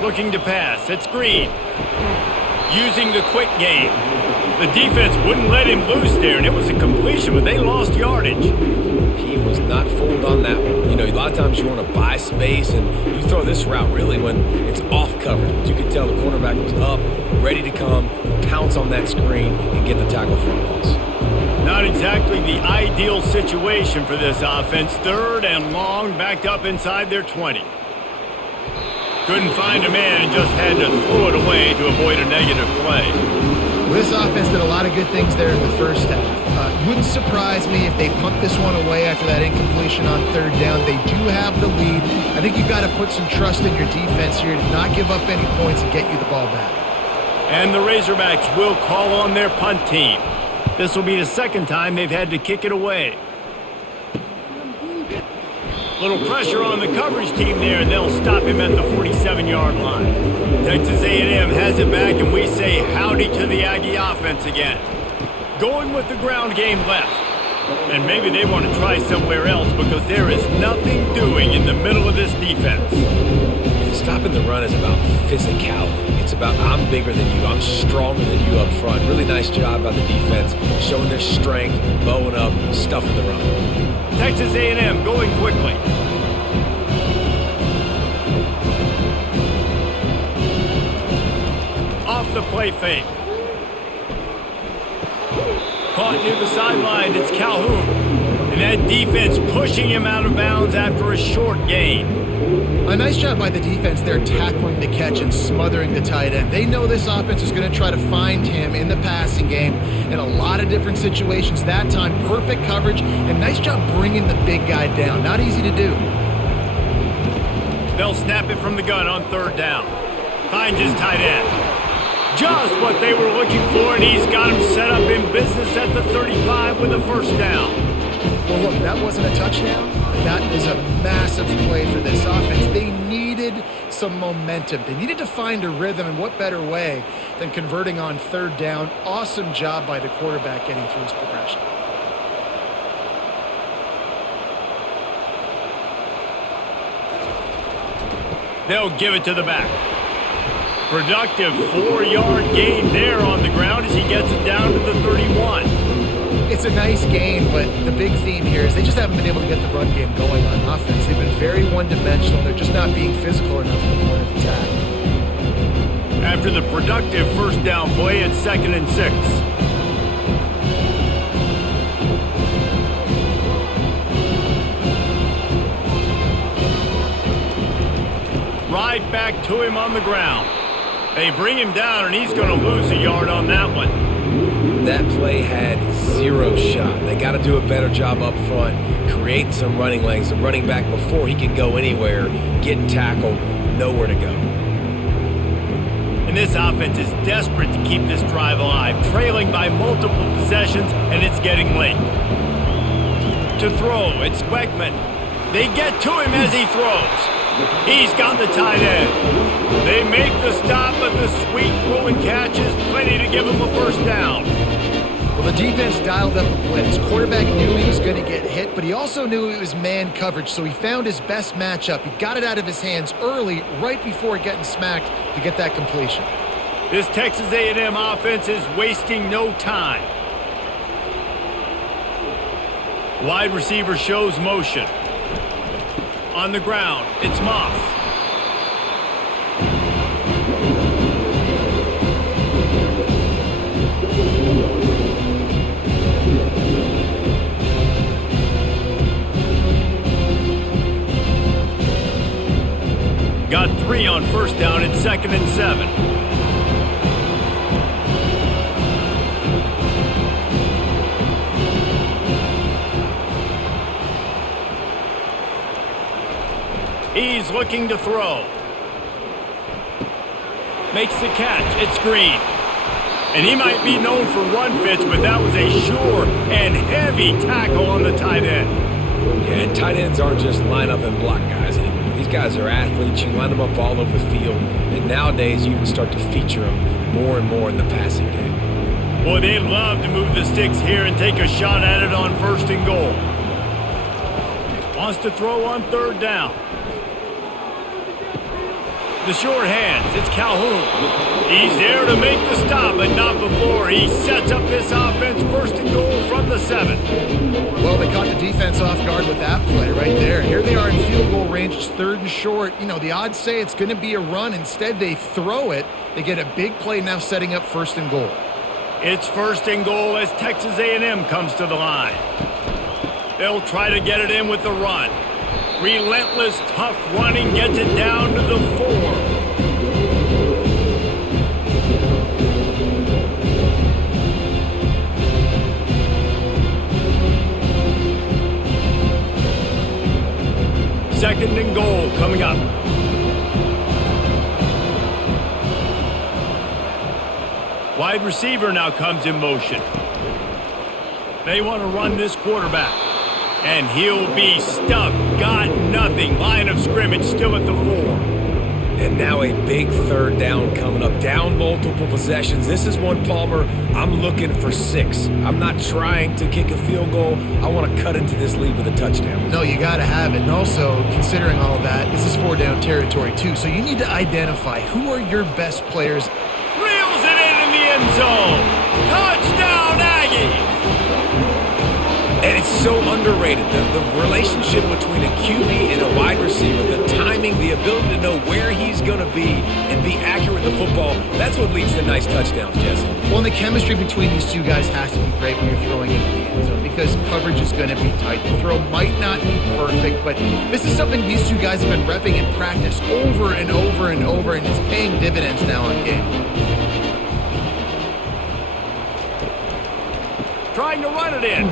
Looking to pass. It's Green. Using the quick game. The defense wouldn't let him loose there, and it was a completion, but they lost yardage. He was not fooled on that one. You know, a lot of times you want to buy space, and you throw this route really when it's off coverage. But you could tell the cornerback was up, ready to come, pounce on that screen, and get the tackle for a loss. Not exactly the ideal situation for this offense. 3rd and long, backed up inside their 20. Couldn't find a man and just had to throw it away to avoid a negative play. This offense did a lot of good things there in the first half. Wouldn't surprise me if they punt this one away after that incompletion on 3rd down. They do have the lead. I think you've got to put some trust in your defense here to not give up any points and get you the ball back. And the Razorbacks will call on their punt team. This will be the 2nd time they've had to kick it away. Little pressure on the coverage team there, and they'll stop him at the 47-yard line. Texas A&M has it back, and we say howdy to the Aggie offense again. Going with the ground game left. And maybe they want to try somewhere else because there is nothing doing in the middle of this defense. Stopping the run is about physicality. It's about I'm bigger than you, I'm stronger than you up front. Really nice job by the defense, showing their strength, bowing up, stuffing the run. Texas A&M going quickly. Off the play fake. Caught near the sideline, it's Calhoun. And that defense pushing him out of bounds after a short gain. A nice job by the defense there tackling the catch and smothering the tight end. They know this offense is going to try to find him in the passing game in a lot of different situations. That time, perfect coverage and nice job bringing the big guy down. Not easy to do. They'll snap it from the gun on 3rd down. Finds his tight end. Just what they were looking for, and he's got him set up in business at the 35 with a 1st down. Well, look, that wasn't a touchdown, but that was a massive play for this offense. They needed some momentum. They needed to find a rhythm, and what better way than converting on 3rd down. Awesome job by the quarterback getting through his progression. They'll give it to the back. Productive 4-yard gain there on the ground as he gets it down to the 31. It's a nice game, but the big theme here is they just haven't been able to get the run game going on offense. They've been very one-dimensional. They're just not being physical enough at the point of attack. After the productive 1st down play, it's 2nd and 6. Right back to him on the ground. They bring him down, and he's going to lose a yard on that one. That play had 0 shot. They got to do a better job up front, create some running lanes. The running back, before he could go anywhere, getting tackled, nowhere to go. And this offense is desperate to keep this drive alive, trailing by multiple possessions, and it's getting late. To throw, it's Beckman. They get to him as he throws. He's got the tight end. They make the stop, but the sweet throw and catch is plenty to give him a 1st down. Well, the defense dialed up a blitz. Quarterback knew he was going to get hit, but he also knew it was man coverage, so he found his best matchup. He got it out of his hands early, right before getting smacked to get that completion. This Texas A&M offense is wasting no time. Wide receiver shows motion. On the ground, it's Moss. Got 3 on 1st down. It's 2nd and 7. He's looking to throw. Makes the catch. It's Green. And he might be known for run fits, but that was a sure and heavy tackle on the tight end. Yeah, and tight ends aren't just line up and block guys anymore. These guys are athletes. You line them up all over the field. And nowadays, you can start to feature them more and more in the passing game. Boy, they'd love to move the sticks here and take a shot at it on 1st and goal. Wants to throw on 3rd down. The short hands, it's Calhoun. He's there to make the stop, but not before. He sets up this offense 1st and goal from the 7. Well, they caught the defense off guard with that play right there. Here they are in field goal range. It's 3rd and short. You know, the odds say it's going to be a run. Instead, they throw it. They get a big play now setting up 1st and goal. It's 1st and goal as Texas A&M comes to the line. They'll try to get it in with the run. Relentless, tough running gets it down to the 4. Second and goal coming up. Wide receiver now comes in motion. They want to run this quarterback. And he'll be stuffed. Got nothing. Line of scrimmage still at the 4. And now a big 3rd down coming up. Down multiple possessions. This is one, Palmer, I'm looking for 6. I'm not trying to kick a field goal. I want to cut into this lead with a touchdown. No, you got to have it. And also, considering all of that, this is 4-down territory too. So you need to identify who are your best players. Reels it in the end zone. Touchdown, Aggies. And it's so underrated, the relationship between a QB and a wide receiver, the timing, the ability to know where he's going to be and be accurate with the football, that's what leads to nice touchdowns, Jesse. Well, and the chemistry between these two guys has to be great when you're throwing into the end zone because coverage is going to be tight. The throw might not be perfect, but this is something these two guys have been repping in practice over and over and over, and it's paying dividends now on game. Trying to run it in.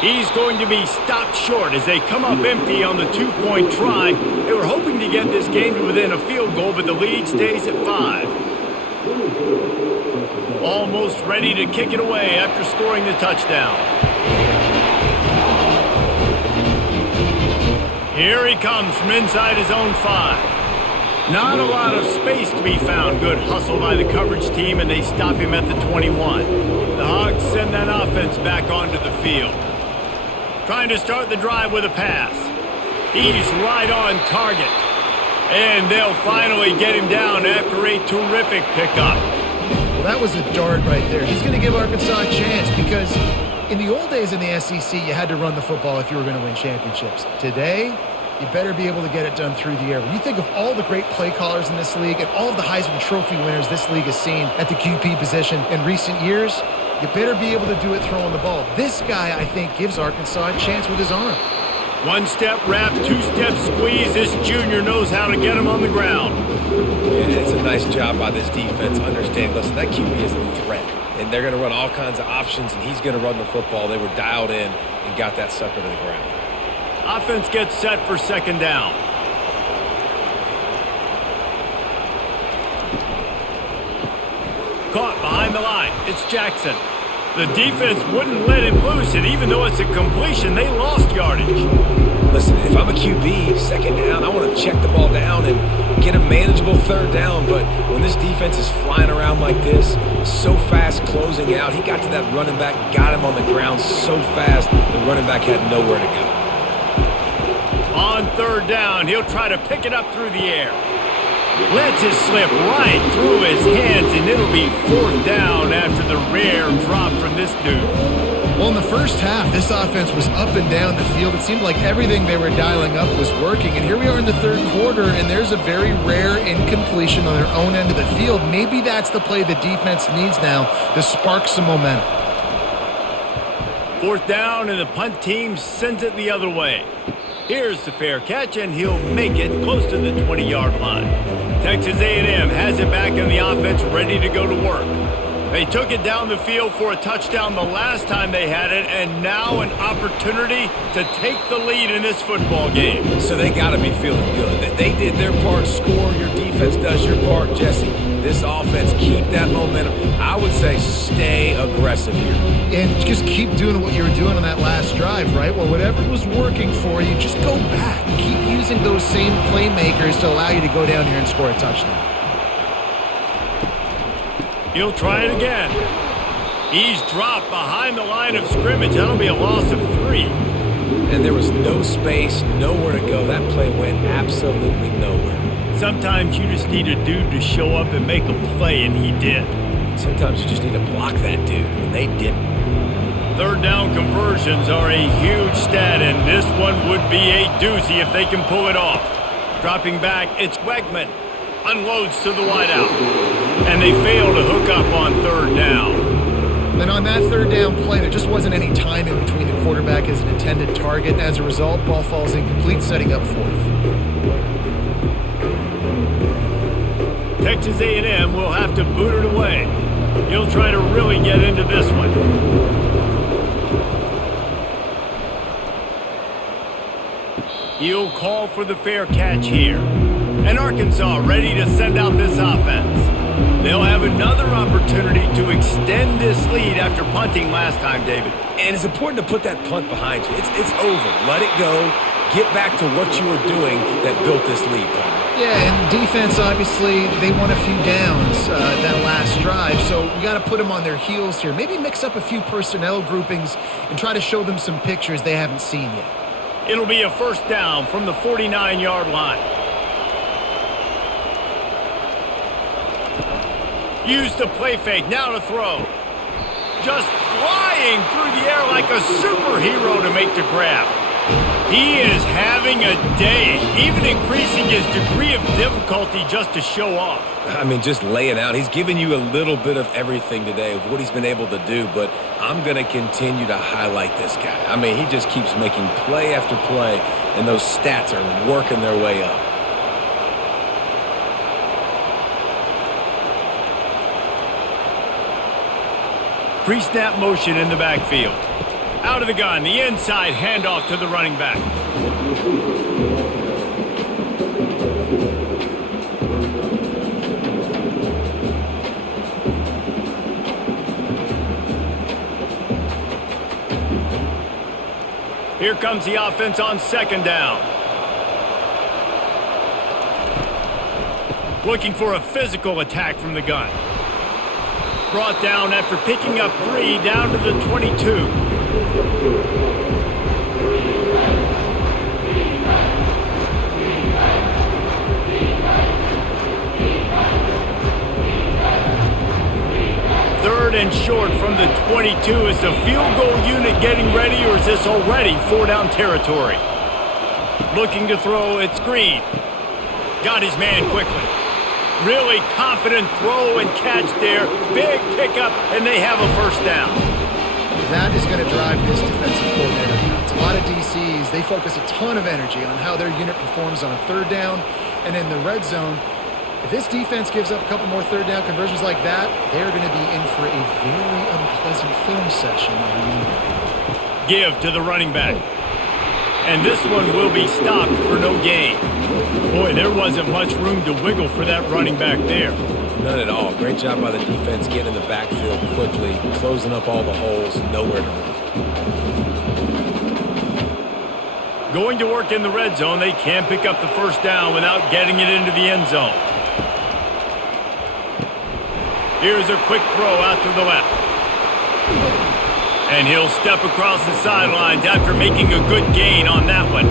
He's going to be stopped short as they come up empty on the 2-point try. They were hoping to get this game to within a field goal, but the lead stays at 5. Almost ready to kick it away after scoring the touchdown. Here he comes from inside his own 5. Not a lot of space to be found. Good hustle by the coverage team, and they stop him at the 21. The Hogs send that offense back onto the field. Trying to start the drive with a pass. He's right on target. And they'll finally get him down after a terrific pickup. Well, that was a dart right there. He's going to give Arkansas a chance because in the old days in the SEC, you had to run the football if you were going to win championships. Today, you better be able to get it done through the air. When you think of all the great play callers in this league and all of the Heisman Trophy winners this league has seen at the QP position in recent years, you better be able to do it throwing the ball. This guy, I think, gives Arkansas a chance with his arm. 1-step wrap, 2-step squeeze. This junior knows how to get him on the ground. And it's a nice job by this defense. Understand, listen, that QB is a threat. And they're going to run all kinds of options, and he's going to run the football. They were dialed in and got that sucker to the ground. Offense gets set for 2nd down. Caught behind the line. It's Jackson. The defense wouldn't let him loose, and even though it's a completion, they lost yardage. Listen, if I'm a QB, 2nd down, I want to check the ball down and get a manageable 3rd down. But when this defense is flying around like this, so fast closing out, he got to that running back, got him on the ground so fast, the running back had nowhere to go. On 3rd down, he'll try to pick it up through the air. Lets it slip right through his hands, and it'll be 4th down after the rare drop from this dude. Well, in the first half, this offense was up and down the field. It seemed like everything they were dialing up was working. And here we are in the 3rd quarter, and there's a very rare incompletion on their own end of the field. Maybe that's the play the defense needs now to spark some momentum. 4th down, and the punt team sends it the other way. Here's the fair catch, and he'll make it close to the 20-yard line. Texas A&M has it back in the offense, ready to go to work. They took it down the field for a touchdown the last time they had it, and now an opportunity to take the lead in this football game. So they got to be feeling good. That they did their part, score, your defense does your part, Jesse. This offense, keep that momentum. I would say stay aggressive here. And just keep doing what you were doing on that last drive, right? Well, whatever was working for you, just go back. Keep using those same playmakers to allow you to go down here and score a touchdown. He'll try it again. He's dropped behind the line of scrimmage. That'll be a loss of 3. And there was no space, nowhere to go. That play went absolutely nowhere. Sometimes you just need a dude to show up and make a play, and he did. Sometimes you just need to block that dude, and they didn't. Third down conversions are a huge stat, and this one would be a doozy if they can pull it off. Dropping back, it's Wegman. Unloads to the wideout. And they fail to hook up on third down. And on that third down play, there just wasn't any time in between the quarterback as an intended target. As a result, ball falls incomplete, setting up 4th. Texas A&M will have to boot it away. He'll try to really get into this one. He'll call for the fair catch here. And Arkansas ready to send out this offense. They'll have another opportunity to extend this lead after punting last time, David. And it's important to put that punt behind you. It's over. Let it go. Get back to what you were doing that built this lead, Palmer. Yeah, and defense, obviously, they won a few downs that last drive, so we got to put them on their heels here. Maybe mix up a few personnel groupings and try to show them some pictures they haven't seen yet. It'll be a first down from the 49-yard line. Use the play fake, now to throw. Just flying through the air like a superhero to make the grab. He is having a day, even increasing his degree of difficulty just to show off. I mean, just laying out. He's given you a little bit of everything today of what he's been able to do, but I'm going to continue to highlight this guy. I mean, he just keeps making play after play, and those stats are working their way up. Pre-snap motion in the backfield. Out of the gun, the inside handoff to the running back. Here comes the offense on second down. Looking for a physical attack from the gun. Brought down after picking up 3 down to the 22. Third and short from the 22. Is the field goal unit getting ready, or is this already 4-down territory? Looking to throw, it's Green. Got his man quickly. Really confident throw and catch there. Big pickup, and they have a first down. That is going to drive this defensive coordinator nuts. A lot of DCs, they focus a ton of energy on how their unit performs on third down and in the red zone. If this defense gives up a couple more third down conversions like that, they're going to be in for a very unpleasant film session on Monday. Give to the running back. And this one will be stopped for no gain. Boy, there wasn't much room to wiggle for that running back there. None at all. Great job by the defense getting in the backfield quickly, closing up all the holes, nowhere to run. Going to work in the red zone, they can't pick up the first down without getting it into the end zone. Here's a quick throw out to the left. And he'll step across the sidelines after making a good gain on that one.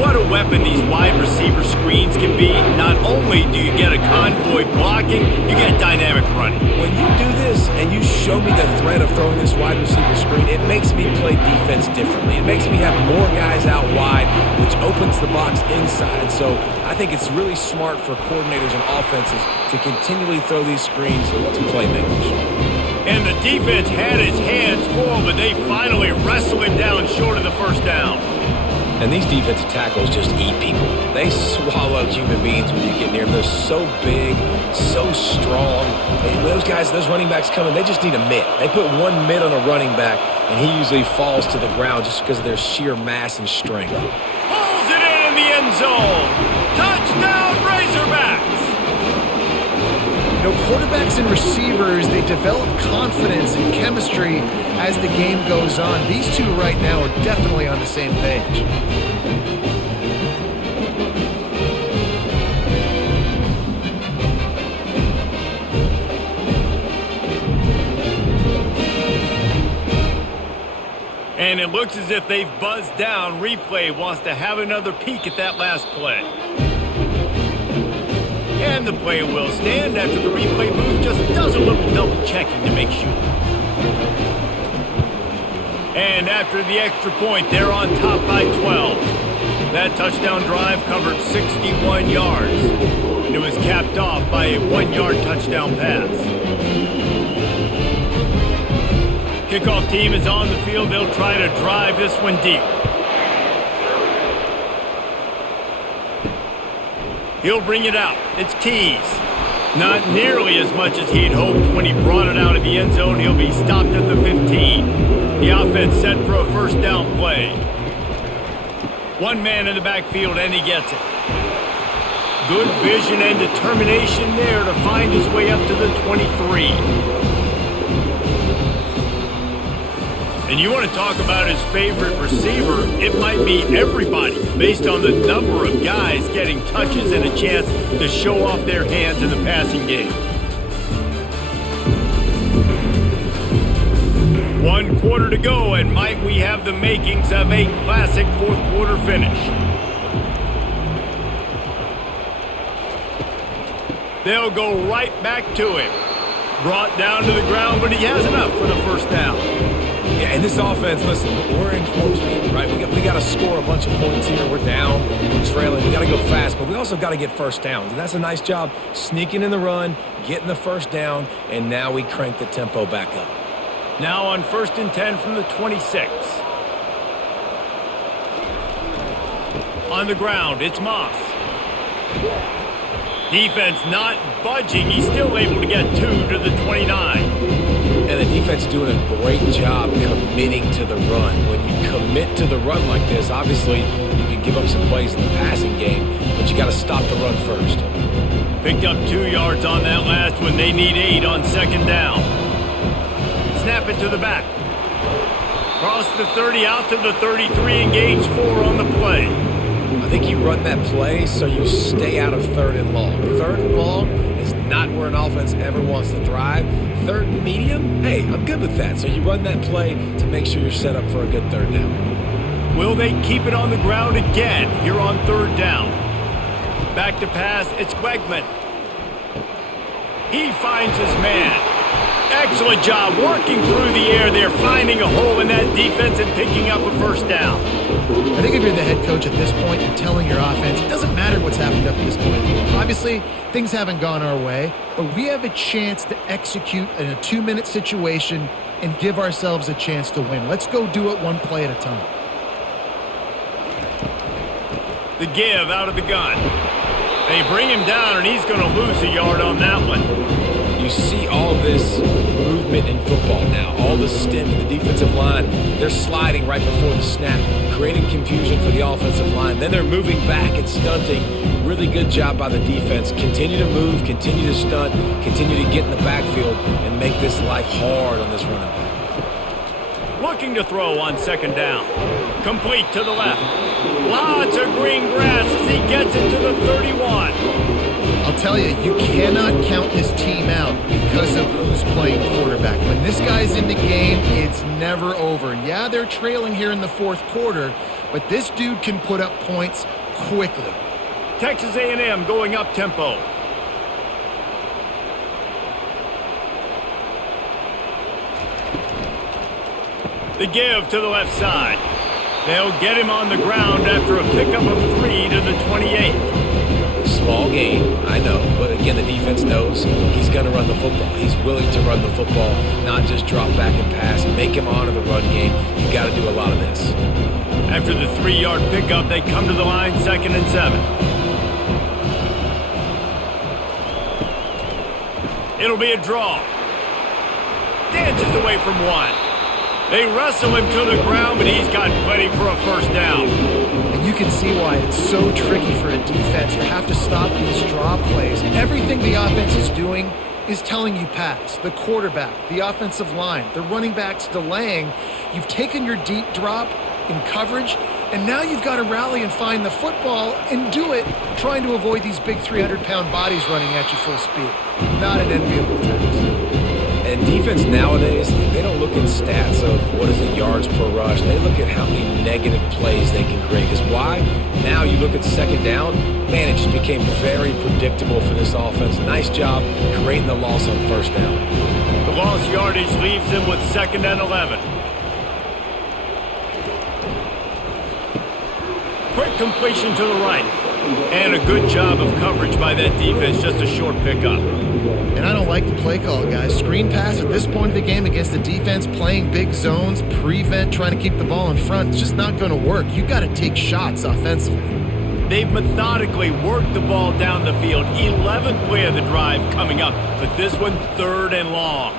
What a weapon these wide receiver screens can be. Not only do you get a convoy blocking, you get dynamic running. When you do this and you show me the threat of throwing this wide receiver screen, it makes me play defense differently. It makes me have more guys out wide, which opens the box inside. So I think it's really smart for coordinators and offenses to continually throw these screens to playmakers. And the defense had its hands full, but they finally wrestle him down short of the first down. And these defensive tackles just eat people. They swallow human beings when you get near them. They're so big, so strong. And those guys, those running backs coming, they just need a mitt. They put one mitt on a running back, and he usually falls to the ground just because of their sheer mass and strength. Pulls it in the end zone. Touchdown, Razorbacks! You know, quarterbacks and receivers, they develop confidence and chemistry as the game goes on. These two right now are definitely on the same page. And it looks as if they've buzzed down. Replay wants to have another peek at that last play. And the play will stand after the replay booth just does a little double checking to make sure. And after the extra point, they're on top by 12. That touchdown drive covered 61 yards. And it was capped off by a 1-yard touchdown pass. Kickoff team is on the field. They'll try to drive this one deep. He'll bring it out. It's Keys. Not nearly as much as he'd hoped when he brought it out of the end zone. He'll be stopped at the 15. The offense set for a first down play. One man in the backfield, and he gets it. Good vision and determination there to find his way up to the 23. And you want to talk about his favorite receiver, it might be everybody, based on the number of guys getting touches and a chance to show off their hands in the passing game. 1 quarter to go, and might we have the makings of a classic fourth quarter finish. They'll go right back to him. Brought down to the ground, but he has enough for the first down. Yeah, and this offense, listen, we're in full speed, right? We got to score a bunch of points here. We're down, we're trailing. We got to go fast, but we also got to get first downs. And that's a nice job sneaking in the run, getting the first down, and now we crank the tempo back up. Now on 1st and 10 from the 26. On the ground, it's Moss. Defense not budging. He's still able to get 2 to the 29. And the defense doing a great job committing to the run. When you commit to the run like this, obviously you can give up some plays in the passing game, but you got to stop the run first. Picked up 2 yards on that last one. They need 8 on 2nd down. Snap it to the back. Cross the 30 out to the 33, engage 4 on the play. I think you run that play so you stay out of 3rd and long. 3rd and long is not where an offense ever wants to thrive. 3rd and medium, hey, I'm good with that. So you run that play to make sure you're set up for a good 3rd down. Will they keep it on the ground again here on 3rd down? Back to pass, it's Wegman. He finds his man. Excellent job working through the air there, finding a hole in that defense and picking up a first down. I think if you're the head coach at this point, you're telling your offense, it doesn't matter what's happened up to this point. Obviously, things haven't gone our way, but we have a chance to execute in a 2-minute situation and give ourselves a chance to win. Let's go do it one play at a time. The give out of the gun. They bring him down, and he's going to lose a yard on that one. You see all this movement in football now, all the stint in the defensive line. They're sliding right before the snap, creating confusion for the offensive line. Then they're moving back and stunting. Really good job by the defense. Continue to move, continue to stunt, continue to get in the backfield, and make this life hard on this running back. Looking to throw on 2nd down. Complete to the left. Lots of green grass as he gets it to the 31. I'll tell you, you cannot count this team out because of who's playing quarterback. When this guy's in the game, it's never over. And yeah, they're trailing here in the 4th quarter, but this dude can put up points quickly. Texas A&M going up tempo. The give to the left side. They'll get him on the ground after a pickup of 3 to the 28. Small game, I know, but again, Again, the defense knows he's going to run the football. He's willing to run the football, not just drop back and pass, make him honor the run game. You got to do a lot of this. After the 3-yard pickup, they come to the line, 2nd and 7. It'll be a draw. Dances away from one. They wrestle him to the ground, but he's got plenty for a first down. And you can see why it's so tricky for a defense to have to stop these draw plays. Everything the offense is doing is telling you pass. The quarterback, the offensive line, the running backs delaying. You've taken your deep drop in coverage, and now you've got to rally and find the football and do it trying to avoid these big 300-pound bodies running at you full speed. Not an enviable task. And defense nowadays, they don't look at stats of what is the yards per rush. They look at how many negative plays they can create. Because why? Now you look at 2nd down, man, it just became very predictable for this offense. Nice job creating the loss on 1st down. The lost yardage leaves them with 2nd and 11. Quick completion to the right. And a good job of coverage by that defense, just a short pickup. And I don't like the play call, guys. Screen pass at this point of the game against the defense, playing big zones, prevent, trying to keep the ball in front. It's just not going to work. You got to take shots offensively. They've methodically worked the ball down the field. 11th play of the drive coming up, but this one 3rd and long.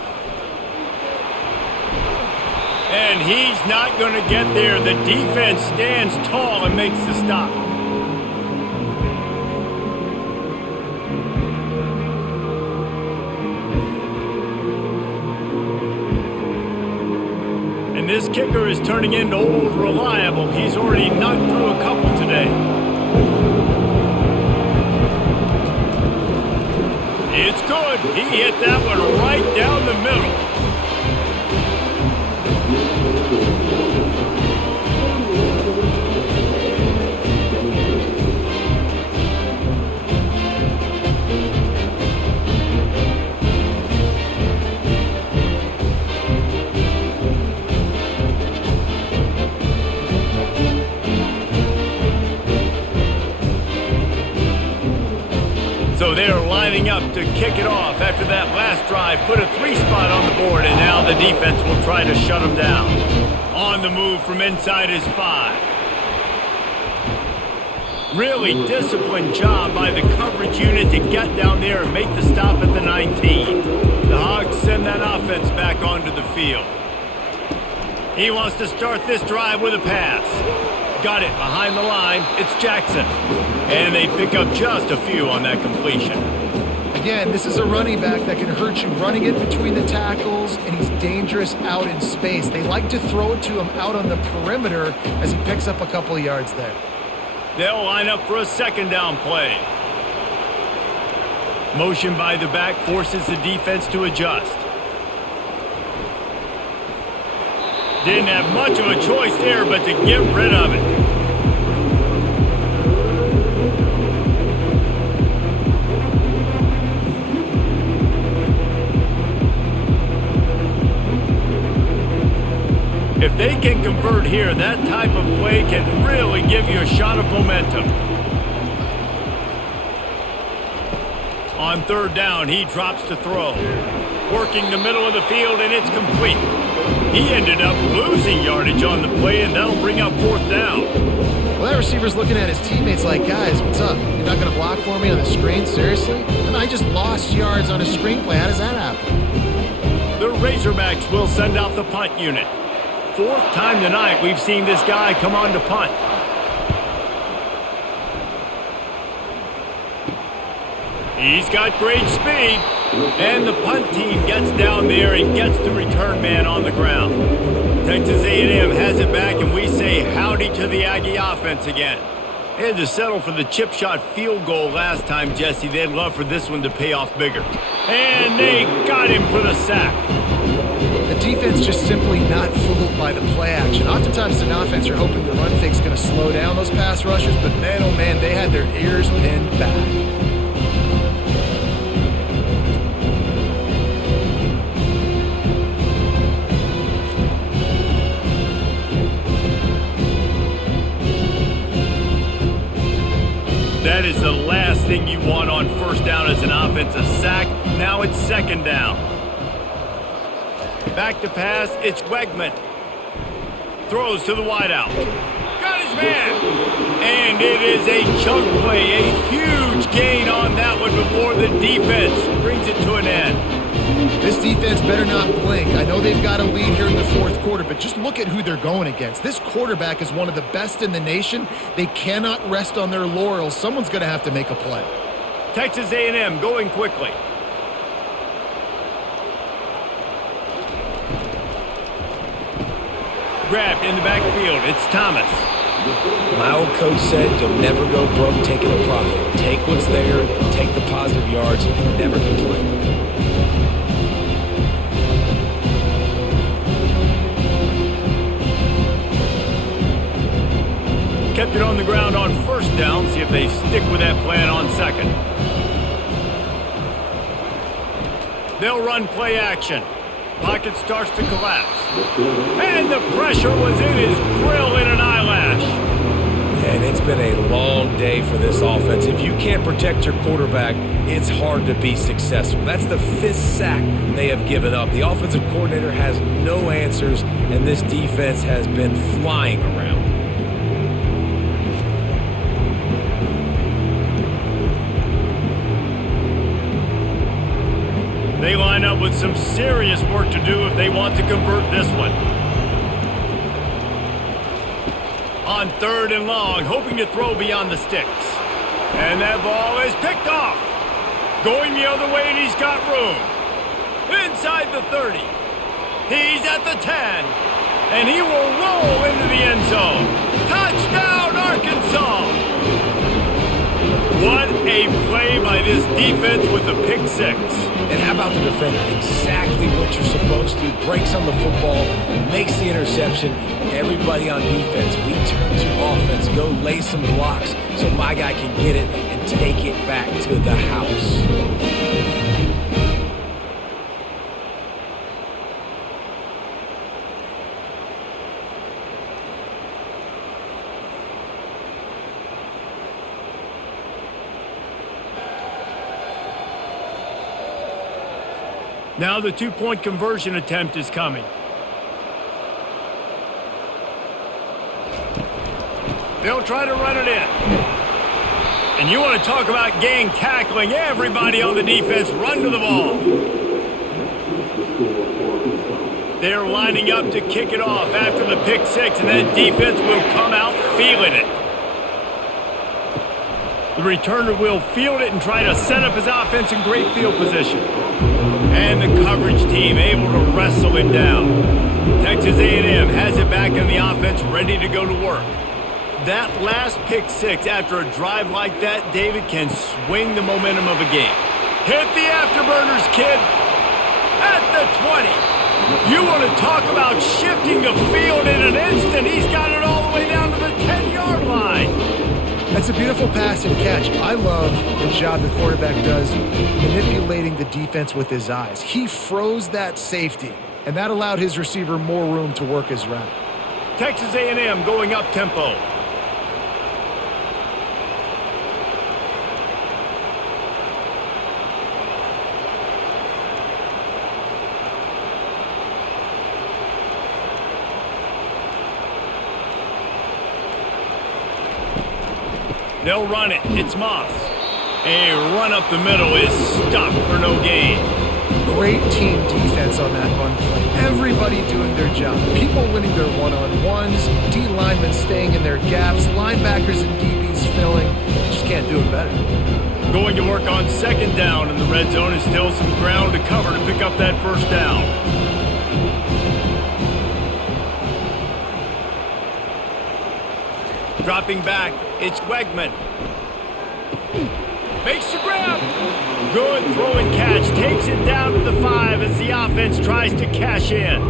And he's not going to get there. The defense stands tall and makes the stop. And this kicker is turning into old reliable. He's already knocked through a couple today. It's good. He hit that one right down the middle. So they're lining up to kick it off after that last drive. Put a 3-spot on the board, and now the defense will try to shut them down. On the move from inside his 5. Really disciplined job by the coverage unit to get down there and make the stop at the 19. The Hogs send that offense back onto the field. He wants to start this drive with a pass. Got it behind the line. It's Jackson. And they pick up just a few on that completion. Again, this is a running back that can hurt you running it between the tackles, and he's dangerous out in space. They like to throw it to him out on the perimeter as he picks up a couple of yards there. They'll line up for a 2nd down play. Motion by the back forces the defense to adjust. Didn't have much of a choice there but to get rid of it. If they can convert here, that type of play can really give you a shot of momentum. On 3rd down, he drops to throw. Working the middle of the field, and it's complete. He ended up losing yardage on the play, and that'll bring up 4th down. Well, that receiver's looking at his teammates like, guys, what's up? You're not going to block for me on the screen? Seriously? And I just lost yards on a screen play. How does that happen? The Razorbacks will send out the punt unit. 4th time tonight we've seen this guy come on to punt. He's got great speed. And the punt team gets down there and gets the return man on the ground. Texas A&M has it back, and we say howdy to the Aggie offense again. They had to settle for the chip shot field goal last time, Jesse. They'd love for this one to pay off bigger. And they got him for the sack. The defense just simply not fooled by the play action. Oftentimes an offense, you're hoping the run fake's going to slow down those pass rushers, but man, oh man, they had their ears pinned back. That is the last last thing you want on first down as an offensive sack. Now it's second down. Back to pass, it's Wegman. Throws to the wideout. Got his man. And it is a chunk play, a huge gain on that one before the defense brings it to an end. This defense better not blink. I know they've got a lead here in the fourth quarter, but just look at who they're going against. This quarterback is one of the best in the nation. They cannot rest on their laurels. Someone's going to have to make a play. Texas A&M going quickly. Grabbed in the backfield. It's Thomas. My old coach said you'll never go broke taking a profit. Take what's there, take the positive yards, and never complain. Kept it on the ground on first down. See if they stick with that plan on second. They'll run play action. Pocket starts to collapse. And the pressure was in his grill in an eyelash. And it's been a long day for this offense. If you can't protect your quarterback, it's hard to be successful. That's the 5th sack they have given up. The offensive coordinator has no answers, and this defense has been flying around. They line up with some serious work to do if they want to convert this one. On third and long, hoping to throw beyond the sticks. And that ball is picked off. Going the other way, and he's got room. Inside the 30. He's at the 10. And he will roll into the end zone. Touchdown, Arkansas! What a play by this defense with the pick six. And how about the defender? Exactly what you're supposed to. Breaks on the football, makes the interception. Everybody on defense, we turn to offense. Go lay some blocks so my guy can get it and take it back to the house. Now the two-point conversion attempt is coming. They'll try to run it in. And you want to talk about gang tackling. Everybody on the defense run to the ball. They're lining up to kick it off after the pick six, and that defense will come out feeling it. The returner will field it and try to set up his offense in great field position. And the coverage team able to wrestle him down. Texas A&M has it back in the offense, ready to go to work. That last pick six after a drive like that, David, can swing the momentum of a game. Hit the afterburners, kid. At the 20. You want to talk about shifting the field in an instant. He's got it all the way down to the 10-yard line. That's a beautiful pass and catch. I love the job the quarterback does manipulating the defense with his eyes. He froze that safety, and that allowed his receiver more room to work his route. Texas A&M going up tempo. They'll run it. It's Moss. A run up the middle is stuffed for no gain. Great team defense on that run play. Everybody doing their job. People winning their one-on-ones, D linemen staying in their gaps, linebackers and DBs filling. Just can't do it better. Going to work on second down, and the red zone is still some ground to cover to pick up that first down. Dropping back, it's Wegman. Makes the grab. Good throw and catch. Takes it down to the 5 as the offense tries to cash in.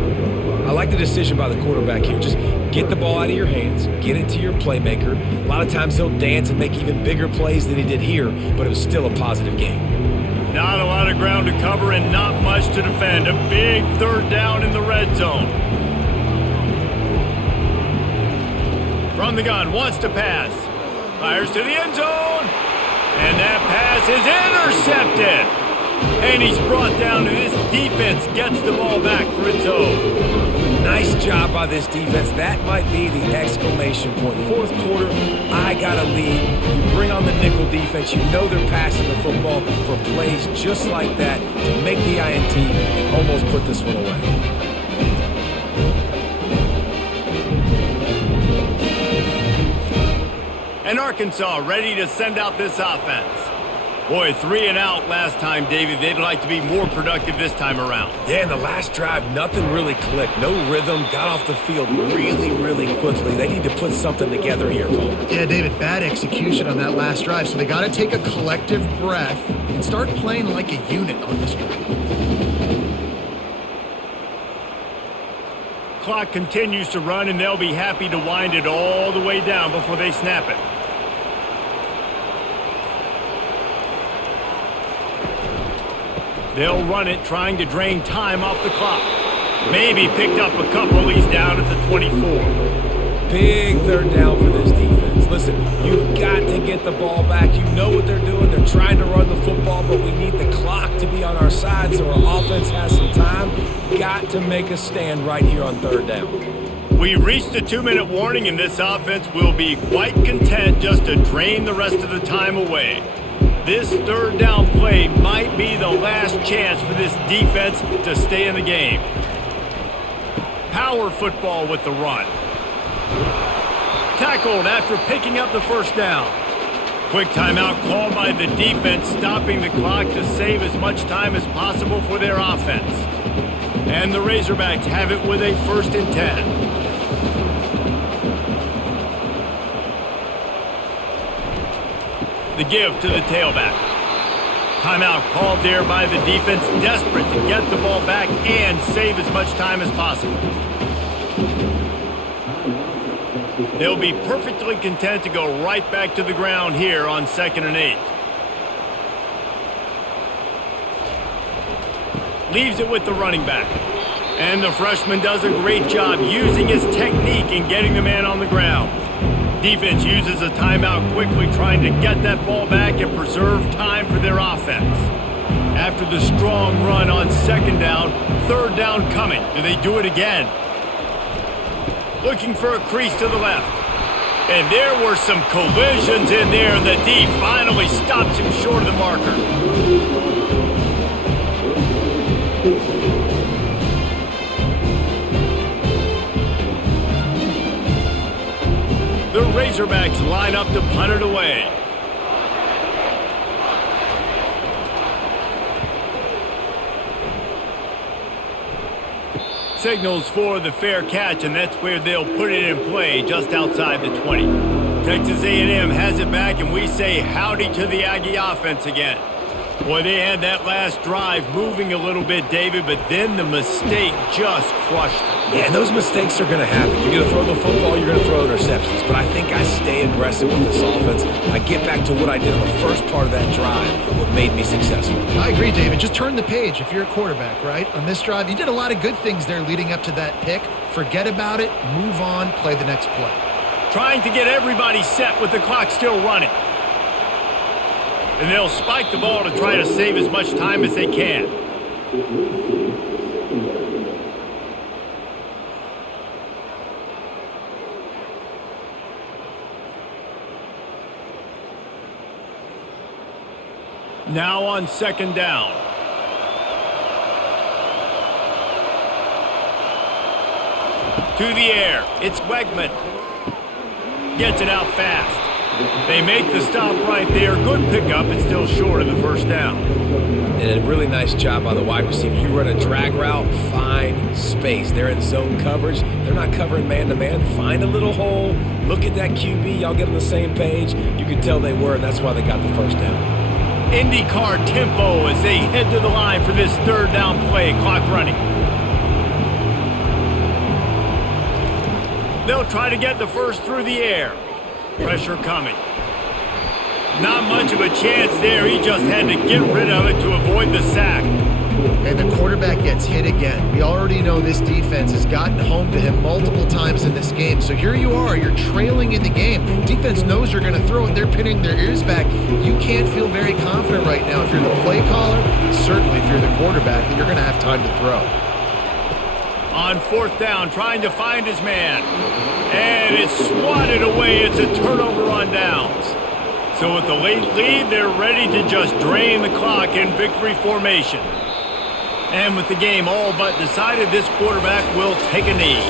I like the decision by the quarterback here. Just get the ball out of your hands, get it to your playmaker. A lot of times he'll dance and make even bigger plays than he did here, but it was still a positive game. Not a lot of ground to cover and not much to defend. A big third down in the red zone. From the gun, wants to pass. Fires to the end zone. And that pass is intercepted. And he's brought down, and this defense gets the ball back for its own. Nice job by this defense. That might be the exclamation point. Fourth quarter, I got a lead. You bring on the nickel defense. You know they're passing the football for plays just like that to make the INT and almost put this one away. And Arkansas ready to send out this offense. Boy, 3 and out last time, David. They'd like to be more productive this time around. Yeah, in the last drive, nothing really clicked. No rhythm. Got off the field really, really quickly. They need to put something together here, Cole. Yeah, David, bad execution on that last drive. So they got to take a collective breath and start playing like a unit on this drive. Clock continues to run, and they'll be happy to wind it all the way down before they snap it. They'll run it, trying to drain time off the clock. Maybe picked up a couple. He's down at the 24. Big third down for this defense. Listen, you've got to get the ball back. You know what they're doing. They're trying to run the football, but we need the clock to be on our side so our offense has some time. Got to make a stand right here on third down. We reached the 2-minute warning, and this offense will be quite content just to drain the rest of the time away. This third down play might be the last chance for this defense to stay in the game. Power football with the run. Tackled after picking up the first down. Quick timeout called by the defense, stopping the clock to save as much time as possible for their offense. And the Razorbacks have it with a 1st and 10. The give to the tailback. Timeout called there by the defense, desperate to get the ball back and save as much time as possible. They'll be perfectly content to go right back to the ground here on 2nd and 8. Leaves it with the running back. And the freshman does a great job using his technique in getting the man on the ground. Defense uses a timeout quickly, trying to get that ball back and preserve time for their offense. After the strong run on 2nd down, 3rd down coming. Do they do it again? Looking for a crease to the left. And there were some collisions in there, and the D finally stops him short of the marker. The Razorbacks line up to punt it away. Signals for the fair catch, and that's where they'll put it in play, just outside the 20. Texas A&M has it back, and we say howdy to the Aggie offense again. Boy, they had that last drive moving a little bit, David, but then the mistake just crushed them. Yeah, and those mistakes are going to happen. You're going to throw the football, you're going to throw interceptions. But I think I stay aggressive with this offense. I get back to what I did on the first part of that drive, what made me successful. I agree, David. Just turn the page if you're a quarterback, right? On this drive, you did a lot of good things there leading up to that pick. Forget about it, move on, play the next play. Trying to get everybody set with the clock still running. And they'll spike the ball to try to save as much time as they can. Now on 2nd down. To the air. It's Wegman. Gets it out fast. They make the stop right there. Good pickup, but still short of the 1st down. And a really nice job by the wide receiver. You run a drag route, find space. They're in zone coverage. They're not covering man-to-man. Find a little hole. Look at that QB. Y'all get on the same page. You can tell they were, and that's why they got the 1st down. IndyCar tempo as they head to the line for this 3rd down play. Clock running. They'll try to get the first through the air. Pressure coming. Not much of a chance there. He just had to get rid of it to avoid the sack. And the quarterback gets hit again. We already know this defense has gotten home to him multiple times in this game. So here you are, you're trailing in the game. Defense knows you're going to throw it. They're pinning their ears back. You can't feel very confident right now if you're the play caller, certainly if you're the quarterback, that you're going to have time to throw. On fourth down, trying to find his man. And it's swatted away. It's a turnover on downs. So with the late lead, they're ready to just drain the clock in victory formation. And with the game all but decided, this quarterback will take a knee.